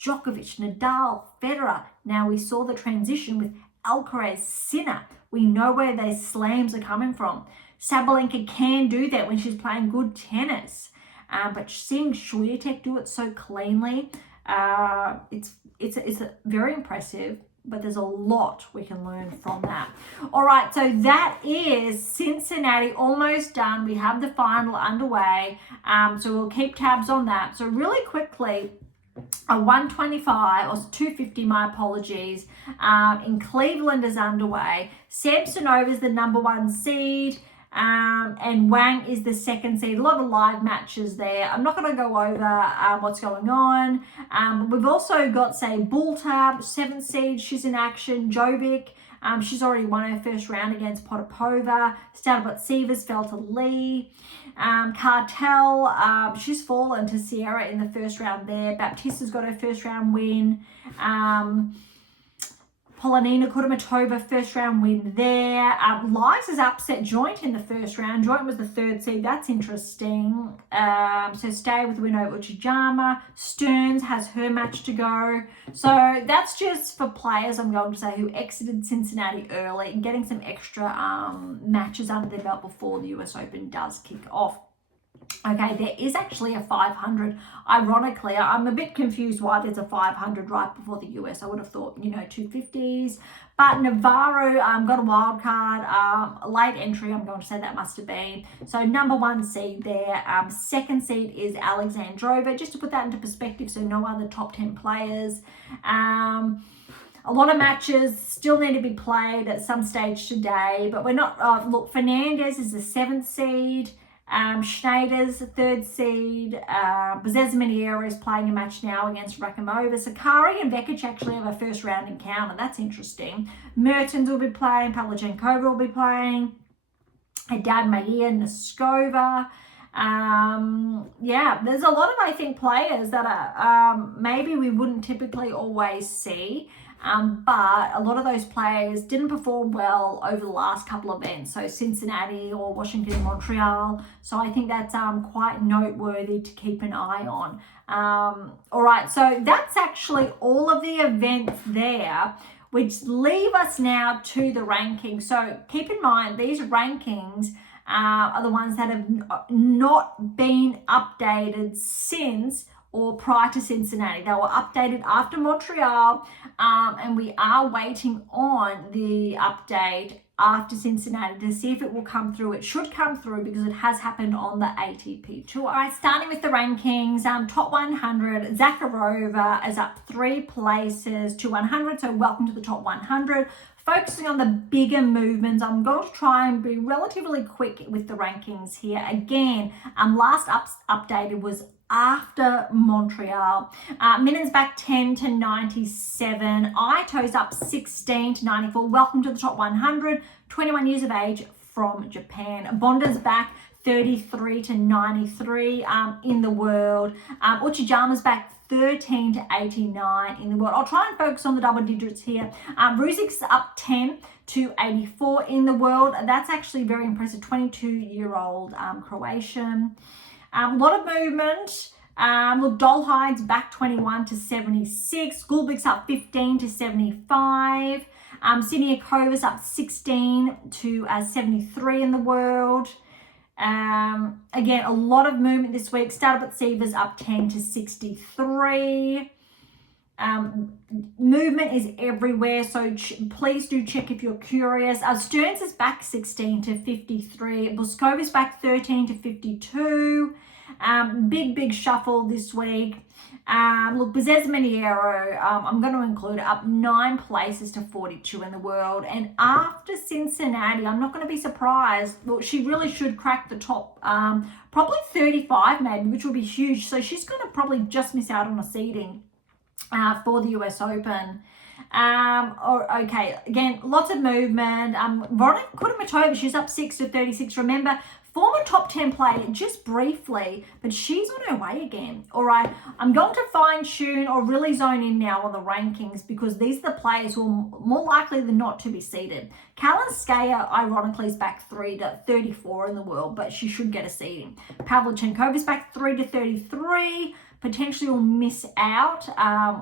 Djokovic, Nadal, Federer. Now we saw the transition with Alcaraz, Sinner. We know where those slams are coming from. Sabalenka can do that when she's playing good tennis. But seeing Swiatek do it so cleanly, it's very impressive, but there's a lot we can learn from that. All right, so that is Cincinnati almost done. We have the final underway, so we'll keep tabs on that. So really quickly, a 125 or 250, my apologies, in Cleveland is underway. Samsonova is the number 1 seed. And Wang is the 2nd seed. A lot of live matches there. I'm not going to go over what's going on. We've also got, say, Bulta, 7th seed. She's in action. Jovic, she's already won her first round against Potapova. Stanovatsevas fell to Lee. Cartel, she's fallen to Sierra in the first round there. Baptista's got her first round win. Paolini, Kudermetova, first round win there. Liza's upset Joint in the first round. Joint was the 3rd seed. That's interesting. So stay with the win over Uchijama. Stearns has her match to go. So that's just for players, I'm going to say, who exited Cincinnati early and getting some extra matches under their belt before the US Open does kick off. Okay, there is actually a 500. Ironically, I'm a bit confused why there's a 500 right before the US. I would have thought, 250s. But Navarro got a wild card, late entry, I'm going to say that must have been. So number 1 seed there. 2nd seed is Alexandrova. Just to put that into perspective, so no other top 10 players. A lot of matches still need to be played at some stage today, but we're not. Look, Fernandez is the 7th seed. Schneider's third seed. Bezzesmaniera is playing a match now against Rakimova. Sakari and Vekic actually have a first round encounter. That's interesting. Mertens will be playing. Pavlyuchenkova will be playing. Haddad Mahir, Noskova. Yeah, there's a lot of, I think, players that are maybe we wouldn't typically always see. But a lot of those players didn't perform well over the last couple of events. So Cincinnati or Washington and Montreal. So I think that's quite noteworthy to keep an eye on. All right, so that's actually all of the events there, which leave us now to the rankings. So keep in mind, these rankings are the ones that have not been updated since or prior to Cincinnati. They were updated after Montreal, and we are waiting on the update after Cincinnati to see if it will come through. It should come through because it has happened on the ATP Tour. All right, starting with the rankings, top 100, Zakharova is up 3 places to 100, so welcome to the top 100. Focusing on the bigger movements, I'm going to try and be relatively quick with the rankings here. Again, last updated was after Montreal. Minen's back 10 to 97. Aito's up 16 to 94. Welcome to the top 100. 21 years of age from Japan. Bonda's back 33 to 93 in the world. Uchijama's back 13 to 89 in the world. I'll try and focus on the double digits here. Rusic's up 10 to 84 in the world. That's actually very impressive. 22-year-old Croatian. A lot of movement. Look, Dolhide's back 21 to 76. Gulbik's up 15 to 75. Siniakova's up 16 to 73 in the world. Again, a lot of movement this week. Starbotseva's up 10 to 63. Movement is everywhere, so please do check if you're curious. Stearns is back 16 to 53. Boskova's back 13 to 52. Big shuffle this week. Look, Bezzesmaniera, I'm going to include up 9 places to 42 in the world. And after Cincinnati, I'm not going to be surprised. Look, she really should crack the top, probably 35 maybe, which will be huge. So she's going to probably just miss out on a seeding for the US Open. Okay, again, lots of movement. Veronika Kudermetova, she's up 6 to 36. Remember, former top 10 player, just briefly, but she's on her way again. All right, I'm going to fine tune or really zone in now on the rankings because these are the players who are more likely than not to be seeded. Kalinskaya, ironically, is back 3 to 34 in the world, but she should get a seeding. Pavlyuchenkova is back 3 to 33. Potentially will miss out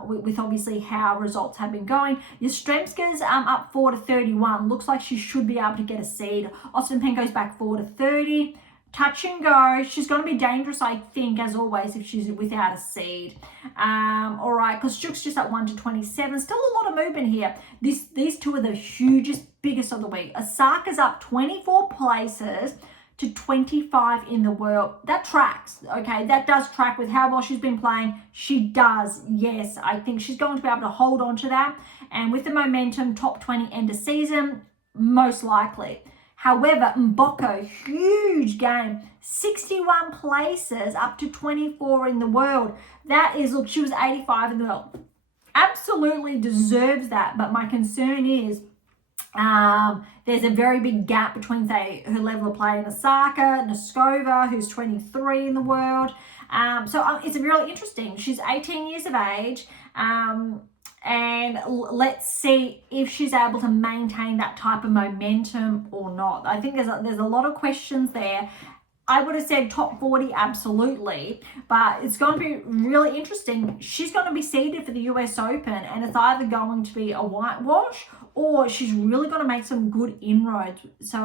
with obviously how results have been going. Yastremska's up 4 to 31. Looks like she should be able to get a seed. Ostapenko's back 4 to 30. Touch and go. She's going to be dangerous, I think, as always, if she's without a seed. All right, because Struk's just at 1 to 27. Still a lot of movement here. These two are the hugest, biggest of the week. Osaka's up 24 places to 25 in the world. That tracks, okay? That does track with how well she's been playing. She does, yes. I think she's going to be able to hold on to that. And with the momentum, top 20 end of season, most likely. However, Mboko, huge game. 61 places up to 24 in the world. That is, look, she was 85 in the world. Absolutely deserves that. But my concern is, there's a very big gap between, say, her level of play in Osaka, Noskova, who's 23 in the world. So it's really interesting. She's 18 years of age, and let's see if she's able to maintain that type of momentum or not. I think there's a lot of questions there. I would have said top 40, absolutely, but it's going to be really interesting. She's going to be seeded for the US Open, and it's either going to be a whitewash or she's really going to make some good inroads. So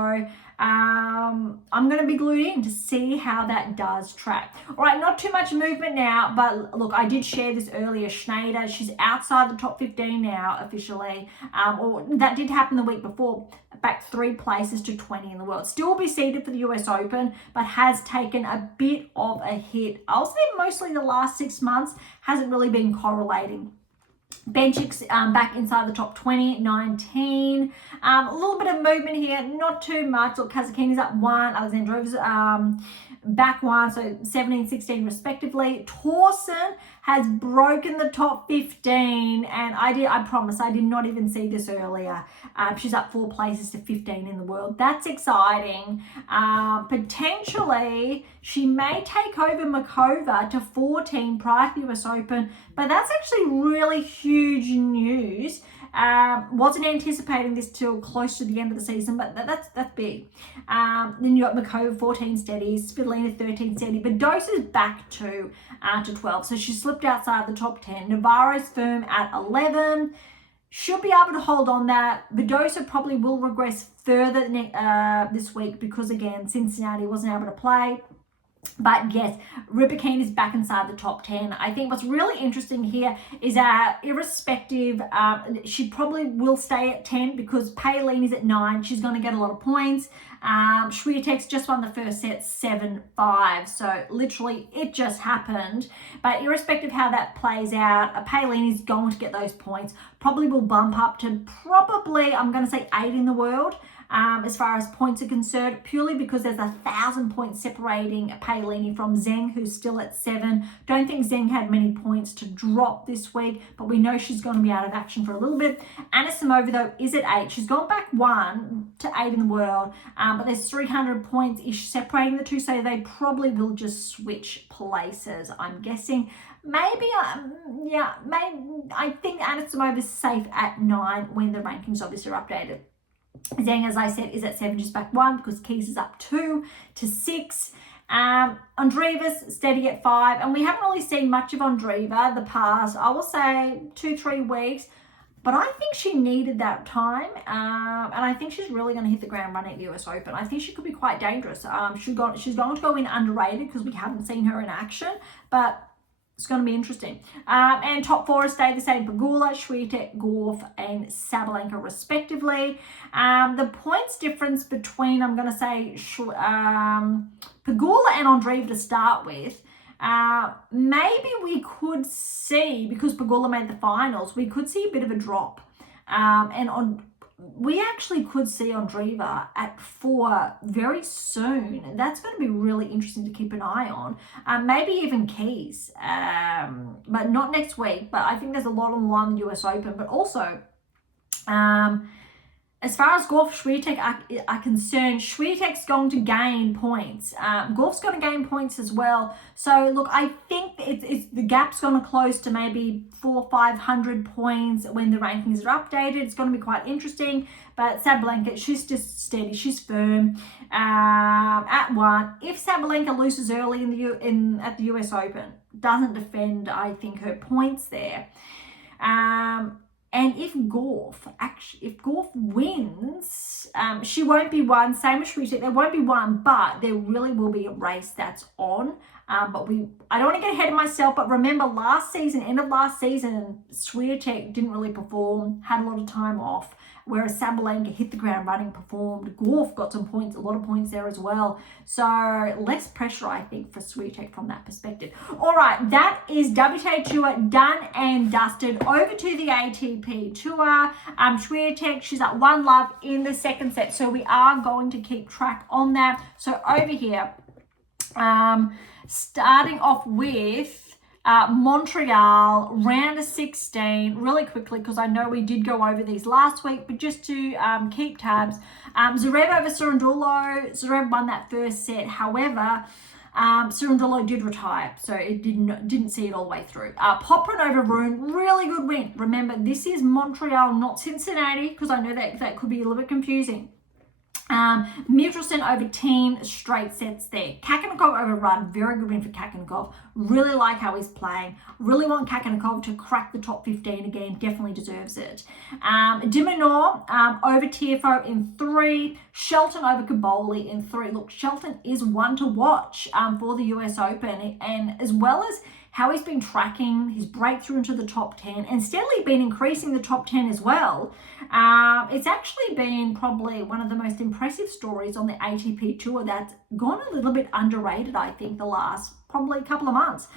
I'm going to be glued in to see how that does track. All right, not too much movement now, but look, I did share this earlier. Schneider, she's outside the top 15 now officially, or that did happen the week before. Back 3 places to 20 in the world. Still will be seeded for the US Open, but has taken a bit of a hit. I'll say mostly the last 6 months hasn't really been correlating. Benchik's back inside the top 20, 19. A little bit of movement here, not too much. Look, Kazakini's up 1. Alexandrova's back one, so 17, 16 respectively. Torsen has broken the top 15, and I promise I did not even see this earlier. She's up 4 places to 15 in the world. That's exciting. Potentially she may take over Makova to 14 prior to the US Open, but that's actually really huge news. Wasn't anticipating this till close to the end of the season, but that's big. Then you got Makova 14 steadies, Svitolina 13 steady, Badosa's back to 12, so she slipped outside the top 10. Navarro's firm at 11. Should be able to hold on that. Badosa probably will regress further this week because, again, Cincinnati wasn't able to play. But yes, Rybakina is back inside the top 10. I think what's really interesting here is that irrespective, she probably will stay at 10 because Paolini's at 9. She's going to get a lot of points. Swiatek's just won the first set 7-5. So literally it just happened. But irrespective how that plays out, Paolini's going to get those points. Probably will bump up to probably, I'm going to say 8 in the world. As far as points are concerned, purely because there's 1,000 points separating Paolini from Zheng, who's still at 7. Don't think Zheng had many points to drop this week, but we know she's going to be out of action for a little bit. Anisimova, though, is at 8. She's gone back 1 to 8 in the world, but there's 300 points-ish separating the two, so they probably will just switch places, I'm guessing. Maybe, I think Anisimova is safe at 9 when the rankings obviously are updated. Zheng, as I said, is at 7, just back 1 because Keys is up 2 to 6. Andreeva's steady at 5, and we haven't really seen much of Andreeva the past, I will say, 2-3 weeks. But I think she needed that time, and I think she's really going to hit the ground running at the US Open. I think she could be quite dangerous. She's going to go in underrated because we haven't seen her in action, but it's going to be interesting. And top 4 has stayed the same: Pegula, Swiatek, Gauff, and Sabalenka, respectively. The points difference between, I'm going to say, Pegula and Andreeva to start with, maybe we could see, because Pegula made the finals, we could see a bit of a drop. We actually could see Andreeva at 4 very soon. That's going to be really interesting to keep an eye on. Maybe even Keys, but not next week. But I think there's a lot on the line in the US Open. But also, as far as Gauff, Swiatek are concerned, Swiatek's going to gain points. Gauff's going to gain points as well. So look, I think the gap's going to close to maybe 400-500 points when the rankings are updated. It's going to be quite interesting. But Sabalenka, she's just steady. She's firm at 1. If Sabalenka loses early at the US Open, doesn't defend, I think, her points there. And if Gauff wins, she won't be 1. Same as Swiatek, there won't be 1, but there really will be a race that's on. But I don't want to get ahead of myself, but remember end of last season, Swiatek didn't really perform, had a lot of time off, whereas Sabalenka hit the ground running, performed. Gauff got some points, a lot of points there as well. So less pressure, I think, for Swiatek from that perspective. All right, that is WTA Tour done and dusted. Over to the ATP Tour. Swiatek, she's at 1 love in the second set, so we are going to keep track on that. So over here, starting off with Montreal, round of 16, really quickly, because I know we did go over these last week, but just to keep tabs. Zverev over Cerundolo. Zverev won that first set. However, Cerundolo did retire, so it didn't see it all the way through. Popyrin over Rune, really good win. Remember, this is Montreal, not Cincinnati, because I know that could be a little bit confusing. Mikkelsen over Team, straight sets there. Kakanakov over Rudd, very good win for Kakanakov. Really like how he's playing. Really want Kakanakov to crack the top 15 again. Definitely deserves it. Dimonor over Tiafoe in 3. Shelton over Caboli in 3. Look, Shelton is one to watch for the US Open, and as well as how he's been tracking his breakthrough into the top 10 and steadily been increasing the top 10 as well. It's actually been probably one of the most impressive stories on the ATP Tour that's gone a little bit underrated, I think, the last probably couple of months.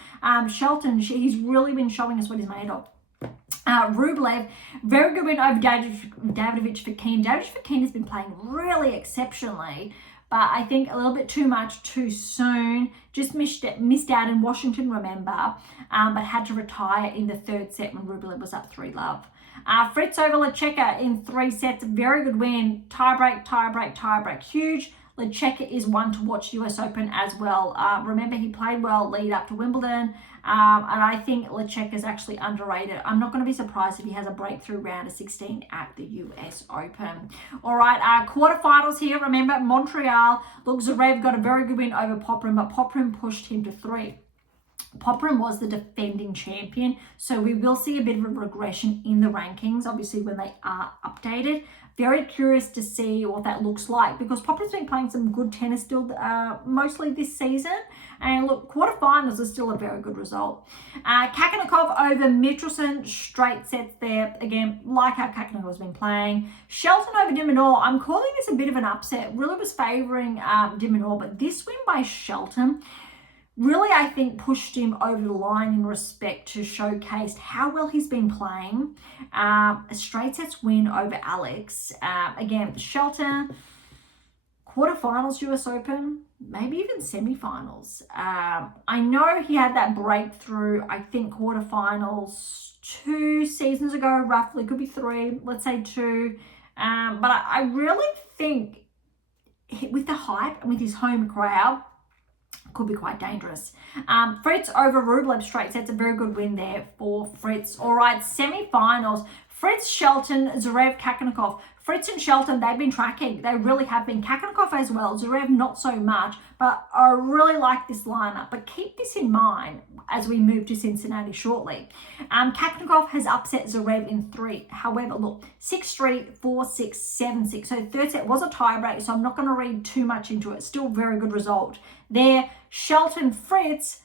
Shelton, he's really been showing us what he's made of. Rublev, very good win over Davidovich Fokine. Davidovich Fokine has been playing really exceptionally, but I think a little bit too much too soon. Just missed out in Washington, remember, but had to retire in the third set when Rublev was up 3-love. Fritz over Lecheka in 3 sets. Very good win. Tiebreak, tiebreak, tiebreak. Huge. Lecheka is one to watch US Open as well. Remember, he played well lead up to Wimbledon. And I think Lecheka is actually underrated. I'm not going to be surprised if he has a breakthrough round of 16 at the US Open. All right, quarterfinals here. Remember, Montreal. Look, Zverev got a very good win over Popyrin, but Popyrin pushed him to 3. Popyrin was the defending champion, so we will see a bit of a regression in the rankings, obviously, when they are updated. Very curious to see what that looks like, because Popyrin's been playing some good tennis still, mostly this season. And look, quarterfinals is still a very good result. Kakanakov over Mitchelson, straight sets there. Again, like how Kakanakov has been playing. Shelton over de Minaur. I'm calling this a bit of an upset. Really was favouring de Minaur, but this win by Shelton really, I think, pushed him over the line in respect to showcase how well he's been playing. A straight sets win over Alex. Again, Shelton, quarterfinals US Open, maybe even semifinals. I know he had that breakthrough, I think, quarterfinals 2 seasons ago, roughly. Could be 3, let's say 2. But I really think with the hype and with his home crowd, could be quite dangerous. Fritz over Rublev straight sets, a very good win there for Fritz. All right, semi-finals. Fritz, Shelton, Zverev, Kakanakov. Fritz and Shelton, they've been tracking. They really have been. Kakanakov as well. Zverev, not so much. But I really like this lineup. But keep this in mind as we move to Cincinnati shortly. Kakanakov has upset Zverev in 3. However, look, 6-3, 4-6, 7-6. So third set was a tiebreak, so I'm not going to read too much into it. Still very good result there. Shelton, Fritz,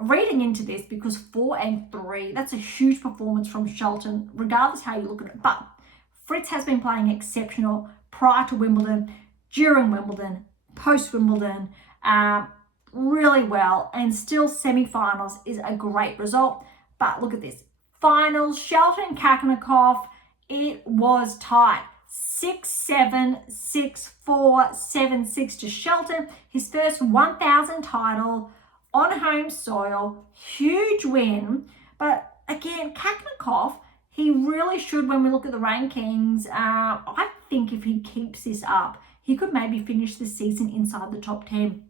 reading into this because 4 and 3, that's a huge performance from Shelton, regardless how you look at it. But Fritz has been playing exceptional prior to Wimbledon, during Wimbledon, post-Wimbledon, really well. And still semi-finals is a great result. But look at this. Finals, Shelton, Kakanakov, it was tight. 6-7, 6-4, 7-6 to Shelton. His first 1,000 title on home soil. Huge win. But again, Kakanakov, he really should, when we look at the rankings, I think if he keeps this up, he could maybe finish the season inside the top 10.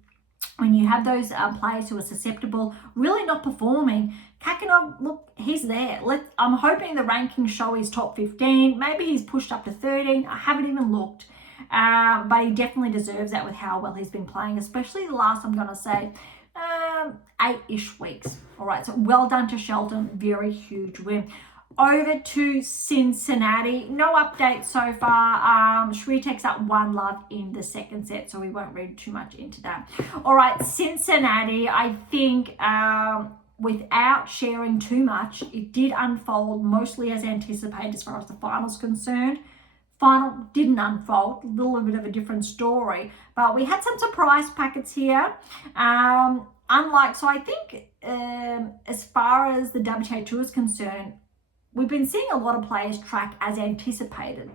When you have those players who are susceptible, really not performing, Kakanov, look, he's there. I'm hoping the rankings show he's top 15. Maybe he's pushed up to 13. I haven't even looked. But he definitely deserves that with how well he's been playing, especially the last, I'm going to say, 8-ish weeks. All right, so well done to Shelton. Very huge win. Over to Cincinnati. No update so far. Swiatek's up 1-love in the second set, so we won't read too much into that. All right, Cincinnati, I think without sharing too much, it did unfold mostly as anticipated as far as the final's concerned. Final didn't unfold, a little bit of a different story, but we had some surprise packets here. So I think as far as the WTA Tour is concerned, we've been seeing a lot of players track as anticipated.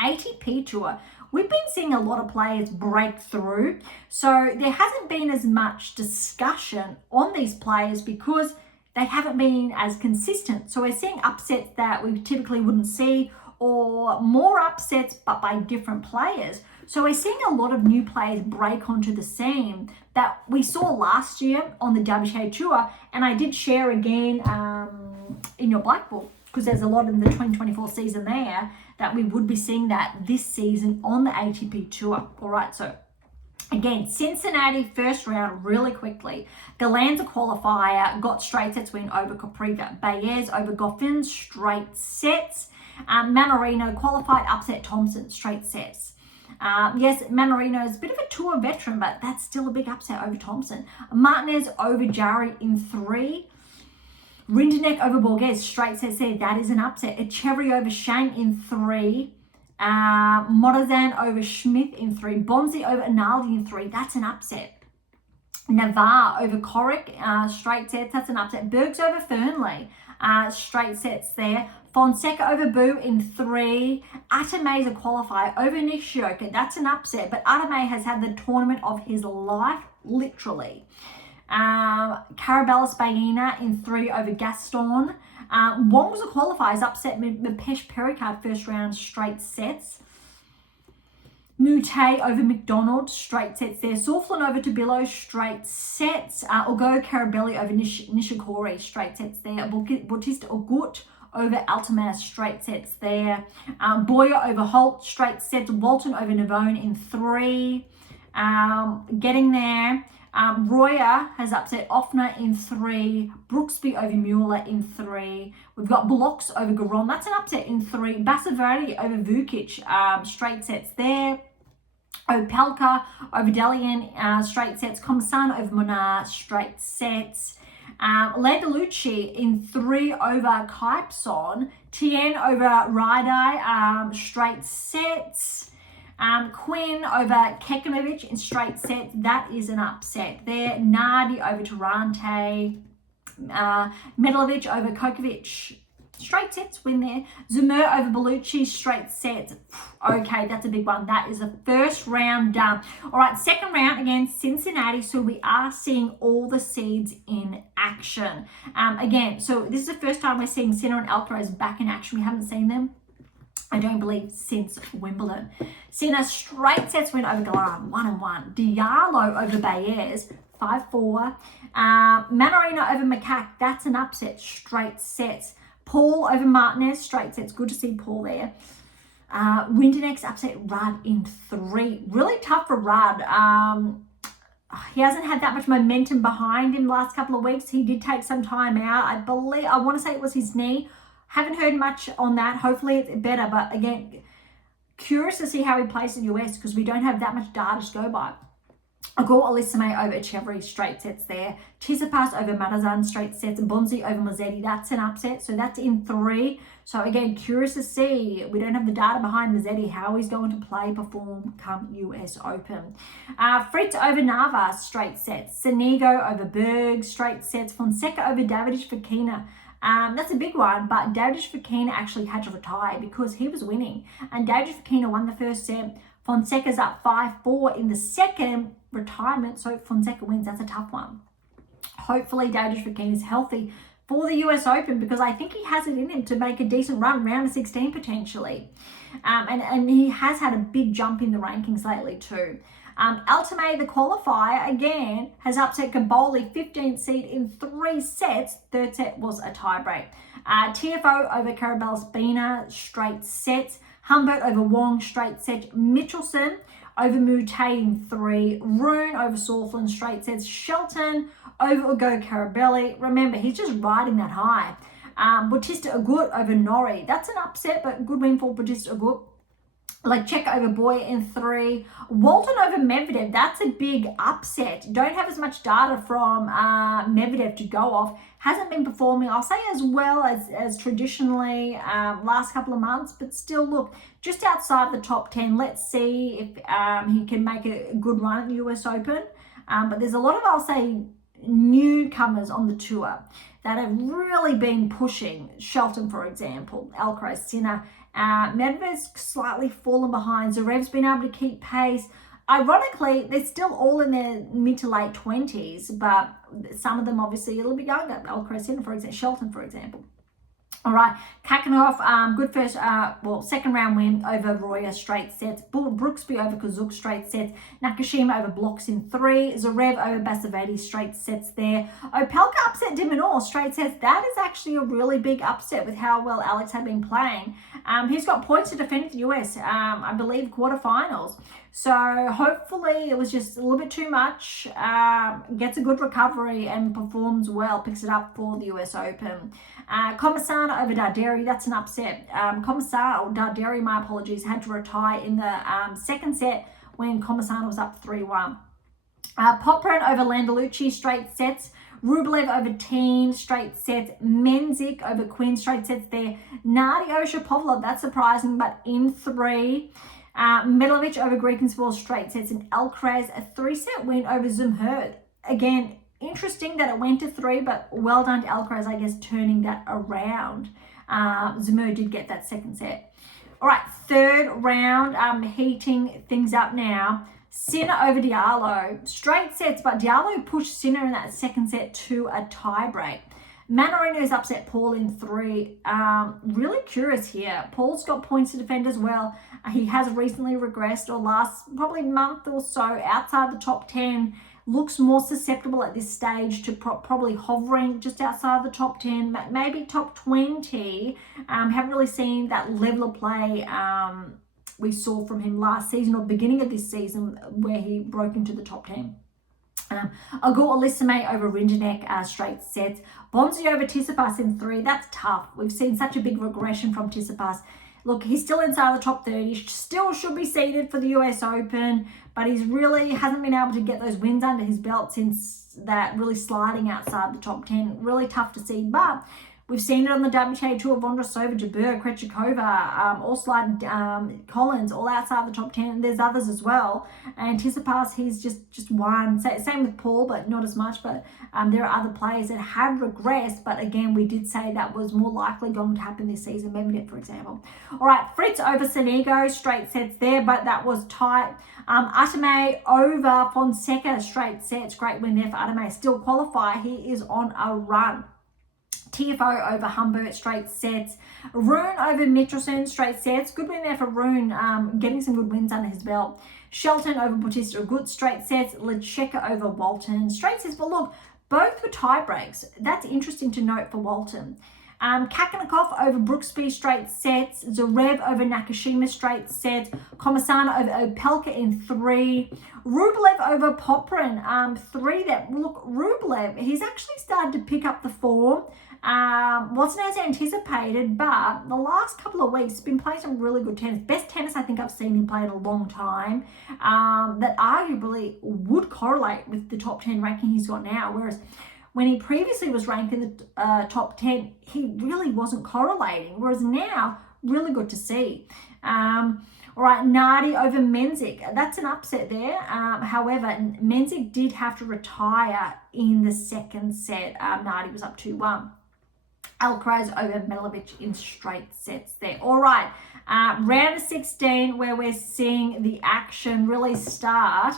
ATP Tour, we've been seeing a lot of players break through. So there hasn't been as much discussion on these players because they haven't been as consistent. So we're seeing upsets that we typically wouldn't see, or more upsets but by different players. So we're seeing a lot of new players break onto the scene that we saw last year on the WTA Tour. And I did share again in your black book, because there's a lot in the 2024 season there, that we would be seeing that this season on the ATP Tour. All right, so again, Cincinnati first round really quickly. Galanza qualifier, got straight sets win over Kopriva. Baez over Goffin, straight sets. Mannarino qualified, upset Thompson, straight sets. Yes, Mannarino is a bit of a tour veteran, but that's still a big upset over Thompson. Martinez over Jarry in 3. Rinderknech over Borges, straight sets there. That is an upset. Echeverry over Shang in 3. Morazan over Schmidt in 3. Bonzi over Analdi in 3. That's an upset. Navarre over Corrick, straight sets. That's an upset. Berge over Fernley. straight sets there. Fonseca over Bu in 3. Atame is a qualifier over Nishioka. That's an upset, but Atame has had the tournament of his life, literally. Carabelis Baena in 3 over Gaston. Wong was a qualifier, is upset Mapesh Pericard first round straight sets. Mute over McDonald, straight sets there. Sauflin over Tabilo, straight sets. Ugo Carabelli over Nishikori, straight sets there. Bautista Ogut over Altamaz, straight sets there. Boyer over Holt, straight sets. Walton over Navone in 3. Getting there. Royer has upset Offner in 3. Brooksby over Mueller in 3. We've got Blocks over Garon. That's an upset in 3. Basavari over Vukic, straight sets there. Opelka over Delian, straight sets. Comsan over Monar, straight sets. Landalucci in 3 over Kaipson. Tien over Raidai, straight sets. Quinn over Kekimovic in straight sets. That is an upset there. Nardi over Tarante. Medlovic over Kokovic. Straight sets win there. Zumur over Bellucci, straight sets. Okay, that's a big one. That is the first round done. All right, second round against Cincinnati. So we are seeing all the seeds in action. Again, so this is the first time we're seeing Sinner and Alcaraz back in action. We haven't seen them, I don't believe, since Wimbledon. Sinner straight sets win over Galan, 1-1. Diallo over Baez, 5-4. Manarino over Macaque, that's an upset, straight sets. Paul over Martinez, straight sets. Good to see Paul there. Winternex upset Rudd in 3. Really tough for Rudd. He hasn't had that much momentum behind him the last couple of weeks. He did take some time out. I want to say it was his knee. Haven't heard much on that. Hopefully it's better. But again, curious to see how he plays in the US because we don't have that much data to go by. Agor Alisame over Echeverry, straight sets there. Tsitsipas over Matazan, straight sets. Bonzi over Mazzetti, that's an upset. So that's in 3. So again, curious to see. We don't have the data behind Mazzetti, how he's going to perform come US Open. Fritz over Navas, straight sets. Sanigo over Berge, straight sets. Fonseca over Davidovich Fokina. That's a big one, but Davidovich Fokina actually had to retire because he was winning. And Davidovich Fokina won the first set. Fonseca's up 5-4 in the second. Retirement, so Fonseca wins. That's a tough one. Hopefully Davidovich Fokina is healthy for the US Open because I think he has it in him to make a decent run, round of 16 potentially. And he has had a big jump in the rankings lately too. Altame, the qualifier, again, has upset Gaboli, 15th seed in 3 sets. Third set was a tiebreak. TFO over Carabelis Bina, straight sets. Humbert over Wong, straight sets. Mitchelson over Mute in 3. Rune over Sauflin, straight sets. Shelton over Ugo Carabelli. Remember, he's just riding that high. Bautista Agut over Norrie. That's an upset, but good win for Bautista Agut. Check over Boy in 3. Walton over Medvedev. That's a big upset. Don't have as much data from Medvedev to go off. Hasn't been performing, I'll say, as well as traditionally last couple of months, but still, look, just outside the top 10. Let's see if he can make a good run at the US Open. But there's a lot of, I'll say, newcomers on the tour that have really been pushing. Shelton, for example, Alcaraz, Sinner. Medvedev's slightly fallen behind. Zarev's been able to keep pace. Ironically, they're still all in their mid to late 20s, but some of them obviously a little bit younger. Alcaraz, Sinner, for example, Shelton, for example. All right, Kakanov, good first, second round win over Royer, straight sets. Brooksby over Kazuk, straight sets. Nakashima over Blocks in 3. Zarev over Basavati, straight sets there. Opelka upset Dimonor, straight sets. That is actually a really big upset with how well Alex had been playing. He's got points to defend at the US, I believe, quarterfinals. So hopefully it was just a little bit too much, gets a good recovery and performs well, picks it up for the US Open. Commissana over Darderi, that's an upset. Darderi, my apologies, had to retire in the second set when Commissana was up 3-1. Poprin over Landalucci, straight sets. Rublev over Teen, straight sets. Menzik over Quinn, straight sets there. Nardi over Shapovalov, that's surprising, but in 3. Medlovic over Greek and Sport, straight sets. And Alcaraz, a 3-set win over Zumherd. Again, Interesting that it went to 3, but well done to Alcaraz, I guess, turning that around. Zimmer did get that second set. All right, third round, heating things up now. Sinner over Diallo. Straight sets, but Diallo pushed Sinner in that second set to a tiebreak. Mannarino's upset Paul in 3. Really curious here. Paul's got points to defend as well. He has recently regressed, or last probably month or so, outside the top 10. Looks more susceptible at this stage to probably hovering just outside the top 10, maybe top 20. Haven't really seen that level of play we saw from him last season or beginning of this season where he broke into the top 10. I'll go Alisame over Rinderknech, straight sets. Bonzi over Tsitsipas in 3. That's tough. We've seen such a big regression from Tsitsipas. Look, he's still inside the top 30. Still should be seeded for the US Open, but he's really hasn't been able to get those wins under his belt since that really sliding outside the top 10. Really tough to see, but we've seen it on the WTA Tour. Vondrousova, Jabeur, Krejcikova, all slide, Collins, all outside the top 10. There's others as well. And Tsitsipas, he's just won. Same with Paul, but not as much. But there are other players that have regressed. But again, we did say that was more likely going to happen this season. Medvedev, for example. All right, Fritz over Sonego, straight sets there, but that was tight. Atame over Fonseca, straight sets. Great win there for Atame. Still qualify. He is on a run. TFO over Humbert, straight sets. Rune over Mitchelson, straight sets. Good win there for Rune, getting some good wins under his belt. Shelton over Bautista, good straight sets. Lecheka over Walton, straight sets. But look, both were tie breaks. That's interesting to note for Walton. Kakanakov over Brooksby, straight sets. Zverev over Nakashima, straight sets. Komasana over Opelka in 3. Rublev over Poprin, 3. That look, Rublev, he's actually started to pick up the form. Wasn't as anticipated, but the last couple of weeks, he's been playing some really good tennis. Best tennis I think I've seen him play in a long time. That arguably would correlate with the top 10 ranking he's got now. Whereas when he previously was ranked in the top 10, he really wasn't correlating. Whereas now, really good to see. All right, Nardi over Menzik. That's an upset there. However, Menzik did have to retire in the second set. Nardi was up 2-1. Alcaraz over Melovic in straight sets there. All right, round of 16 where we're seeing the action really start.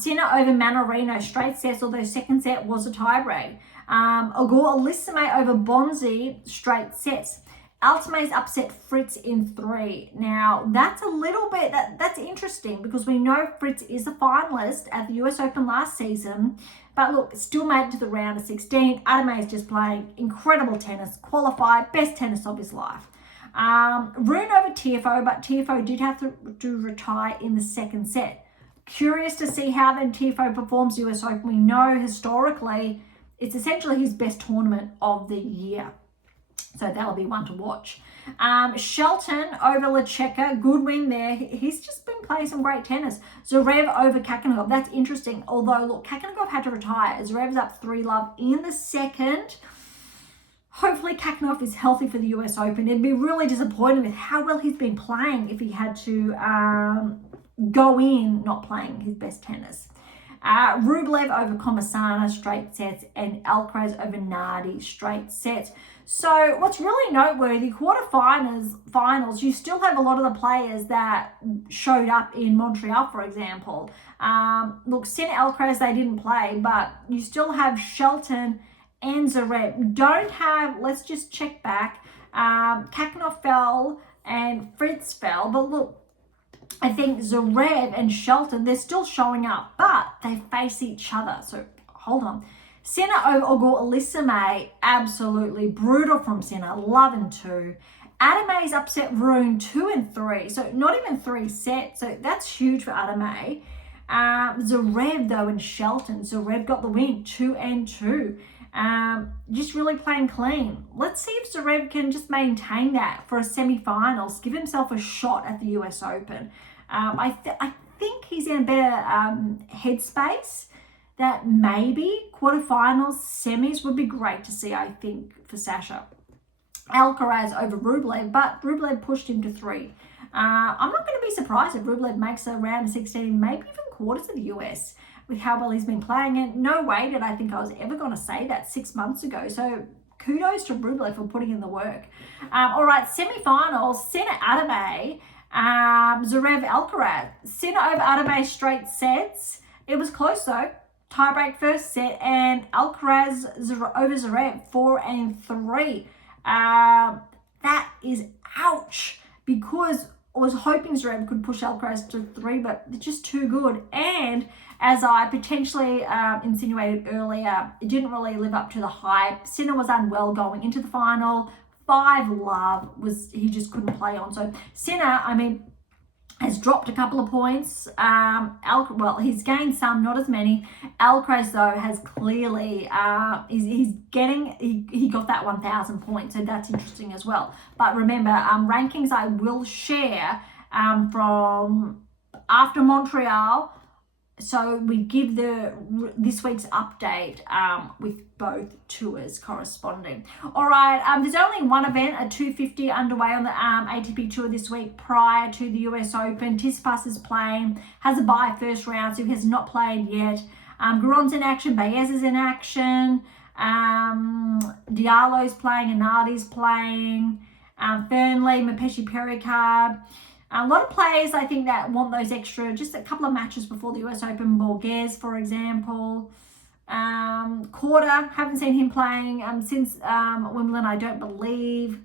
Sinner over Mannarino, straight sets, although second set was a tiebreak. Alisame over Bonzi, straight sets. Altame's upset Fritz in 3. Now, that's a little bit, that's interesting because we know Fritz is a finalist at the US Open last season, but look, still made it to the round of 16. Atame is just playing incredible tennis, qualified, best tennis of his life. Rune over TFO, but TFO did have to retire in the second set. Curious to see how then TFO performs US Open. We know historically it's essentially his best tournament of the year. So that'll be one to watch. Shelton over Lecheka, good win there. He's just been playing some great tennis. Zverev over Kakanov, that's interesting. Although, look, Kakanov had to retire. Zverev's up 3-love in the second. Hopefully Kakanov is healthy for the US Open. It'd be really disappointing with how well he's been playing if he had to go in not playing his best tennis. Rublev over Komasana, straight sets, and Alcaraz over Nardi, straight sets. So what's really noteworthy, finals, you still have a lot of the players that showed up in Montreal, for example. Look, Sinner, Alcaraz, they didn't play, but you still have Shelton and Zverev. Don't have, let's just check back, Kakanov fell and Fritz fell, but look, I think Zverev and Shelton, they're still showing up, but they face each other. So hold on. Sinner over Alisame, absolutely brutal from Sinner, 11-2. Adame's upset Rune 2-3, so not even 3 sets. So that's huge for Adame. Zverev though and Shelton, Zverev got the win, 2-2. Just really playing clean. Let's see if Zverev can just maintain that for a semi-finals, give himself a shot at the US Open. I think he's in a better headspace. That maybe quarterfinals, semis would be great to see, I think, for Sasha. Alcaraz over Rublev, but Rublev pushed him to 3. I'm not going to be surprised if Rublev makes a round of 16, maybe even quarters of the US. with how well he's been playing. And no way did I think I was ever going to say that 6 months ago. So kudos to Rublev for putting in the work. All right, semi-finals, Sinner Adame, Zverev Alcaraz. Sinner over Adame straight sets. It was close though. Tiebreak first set, and Alcaraz over Zverev 4-3. That is ouch, because I was hoping Zverev could push Alcaraz to 3, but it's just too good. And as I potentially insinuated earlier, it didn't really live up to the hype. Sinner was unwell going into the final. 5-love he just couldn't play on. So Sinner, has dropped a couple of points. He's gained some, not as many. Alcaraz though has clearly he got that 1,000 points, so that's interesting as well. But remember, rankings I will share from after Montreal. So we give this week's update with both tours corresponding. All right, there's only one event, a 250 underway on the ATP Tour this week prior to the US Open. Tsitsipas is playing, has a bye first round, so he has not played yet. Garon's in action, Baez is in action, Diallo's playing, Anardi's playing, Fernley, Mapeshi Pericard. A lot of players, I think, that want those extra, just a couple of matches before the US Open. Borges, for example. Korda, haven't seen him playing since Wimbledon, I don't believe.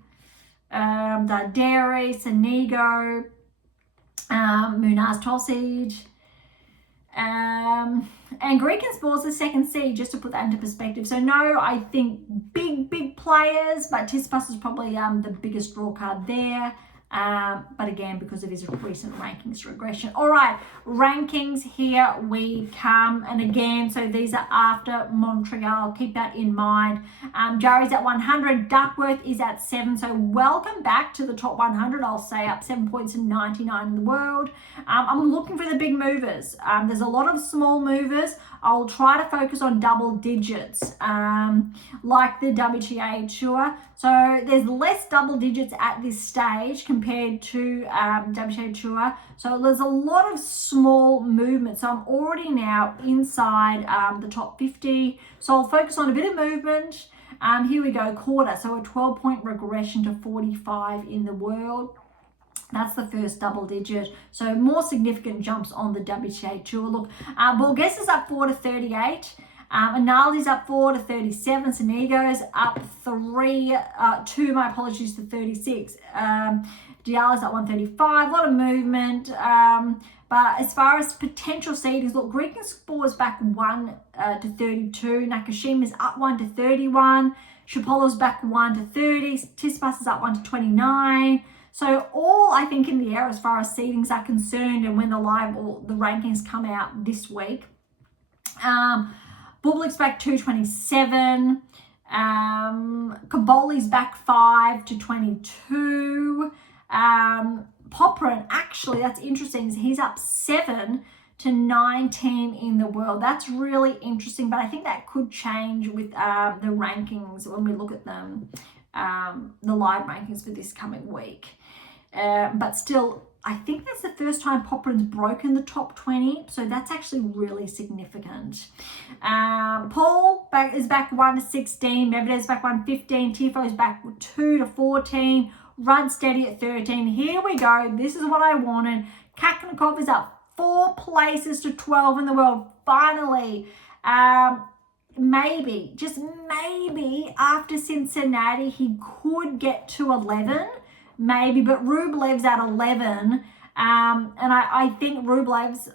Darderi, Sanigo, Munaz Tolsic. And Greek and Sports is second seed, just to put that into perspective. So no, I think big players, but Tsitsipas is probably the biggest draw card there. But again, because of his recent rankings regression. All right, rankings, here we come. And again, so these are after Montreal. Keep that in mind. Jarry's at 100. Duckworth is at 7. So welcome back to the top 100. I'll say up 7 points and 99 in the world. I'm looking for the big movers. There's a lot of small movers. I'll try to focus on double digits, like the WTA Tour. So there's less double digits at this stage compared to WTA Tour. So there's a lot of small movement. So I'm already now inside the top 50. So I'll focus on a bit of movement. Here we go, Korda. So a 12-point regression to 45 in the world. That's the first double digit. So more significant jumps on the WTA Tour. Look, Borges is up 4 to 38. Anali's up 4 to 37. Sanigo's up 2, my apologies, to 36. Diallo's at 135. A lot of movement. But as far as potential seedings, look, Greek and Sports back 1 to 32. Nakashima's up 1 to 31. Shapolo's back 1 to 30. Tsitsipas is up 1 to 29. So all, I think, in the air as far as seedings are concerned, and when the rankings come out this week. Bublik's back 227. Kaboli's back 5 to 22. Popperin, actually, that's interesting. He's up 7 to 19 in the world. That's really interesting, but I think that could change with the rankings when we look at them, the live rankings for this coming week. But still, I think that's the first time Popperin's broken the top 20, so that's actually really significant. Paul is back 1 to 16, Medvedev's back 1 to 15, Tifo's back 2 to 14, Rudd steady at 13. Here we go, this is what I wanted. Kaknikov is up 4 places to 12 in the world, finally. Maybe, just maybe, after Cincinnati, he could get to 11. Maybe, but Rublev's at 11, and I think Rublev's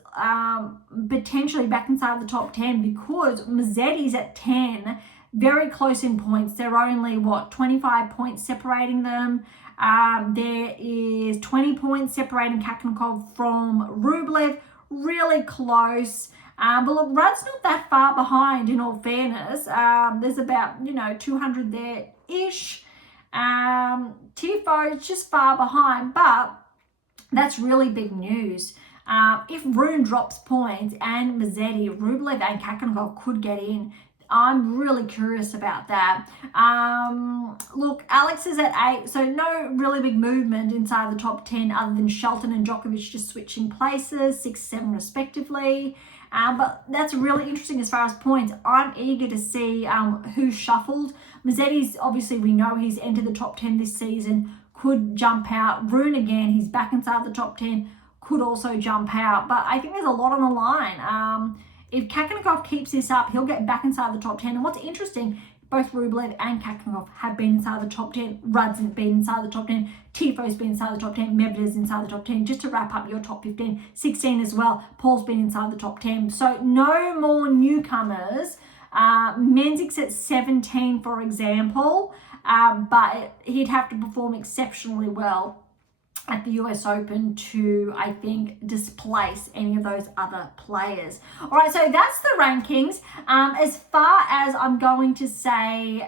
potentially back inside the top 10 because Mazzetti's at 10, very close in points. They're only, 25 points separating them. There is 20 points separating Kaknikov from Rublev, really close. But look, Rudd's not that far behind, in all fairness. There's about, 200 there-ish. Tifo is just far behind, but that's really big news. If Rune drops points and Mazzetti, Rublev and Kaknikov could get in, I'm really curious about that. Look, Alex is at 8, so no really big movement inside the top 10 other than Shelton and Djokovic just switching places, 6, 7 respectively. But that's really interesting as far as points. I'm eager to see who's shuffled. Mazzetti's, obviously, we know he's entered the top 10 this season, could jump out. Rune again, he's back inside the top 10, could also jump out. But I think there's a lot on the line. If Kakanakov keeps this up, he'll get back inside the top 10. And what's interesting, both Rublev and Kakanakov have been inside the top 10. Rudd's been inside the top 10. Tifo's been inside the top 10. Medvedev's inside the top 10. Just to wrap up your top 15, 16 as well. Paul's been inside the top 10. So no more newcomers. Menzik's at 17, for example, but he'd have to perform exceptionally well at the US Open to, I think, displace any of those other players. All right, so that's the rankings. As far as I'm going to say,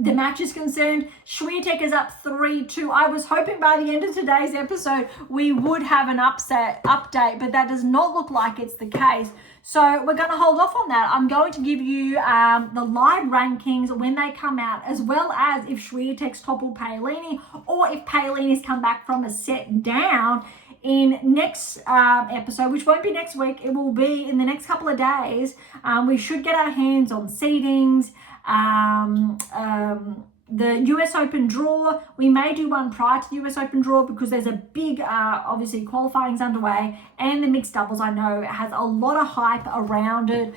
the match is concerned, Swiatek is up 3-2. I was hoping by the end of today's episode we would have an update, but that does not look like it's the case. So we're going to hold off on that. I'm going to give you the live rankings when they come out, as well as if Swiatek's toppled Paolini or if Paolini's come back from a set down in next episode, which won't be next week. It will be in the next couple of days. We should get our hands on seedings. The US Open draw, we may do one prior to the US Open draw because there's a big, obviously, qualifying's underway, and the mixed doubles, I know, has a lot of hype around it.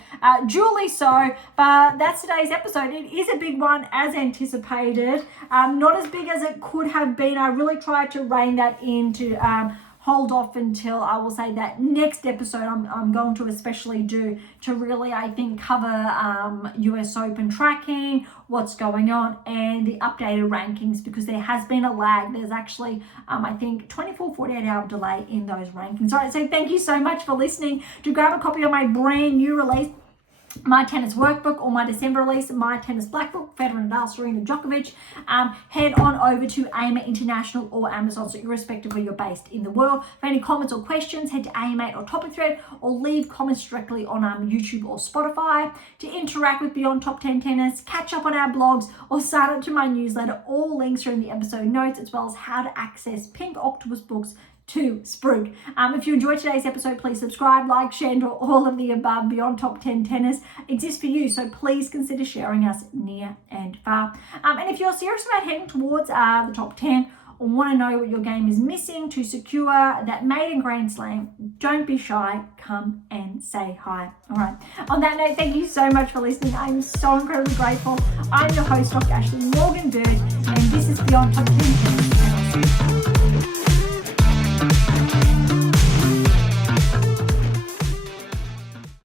Duly so, but that's today's episode. It is a big one, as anticipated. Not as big as it could have been. I really tried to rein that in to hold off until, I will say, that next episode I'm going to especially do to really, I think, cover US Open tracking, what's going on, and the updated rankings, because there has been a lag. There's actually, I think, 48 hour delay in those rankings. All right, so thank you so much for listening. To grab a copy of my brand new release, My Tennis Workbook, or my December release, My Tennis Black Book, Federer, Nadal, Serena, Djokovic, head on over to AM8 International or Amazon, so irrespective where you're based in the world. For any comments or questions, head to AM8 or Topic Thread, or leave comments directly on YouTube or Spotify. To interact with Beyond Top 10 Tennis, catch up on our blogs, or sign up to my newsletter, all links are in the episode notes, as well as how to access Pink Octopus books to Sprug. If you enjoyed today's episode, please subscribe, like, share, and all of the above. Beyond Top 10 Tennis exists for you, so please consider sharing us near and far. And if you're serious about heading towards the top 10, or want to know what your game is missing to secure that maiden Grand Slam, don't be shy. Come and say hi. All right. On that note, thank you so much for listening. I'm so incredibly grateful. I'm your host, Dr. Ashley Morgan Berge, and this is Beyond Top 10 Tennis.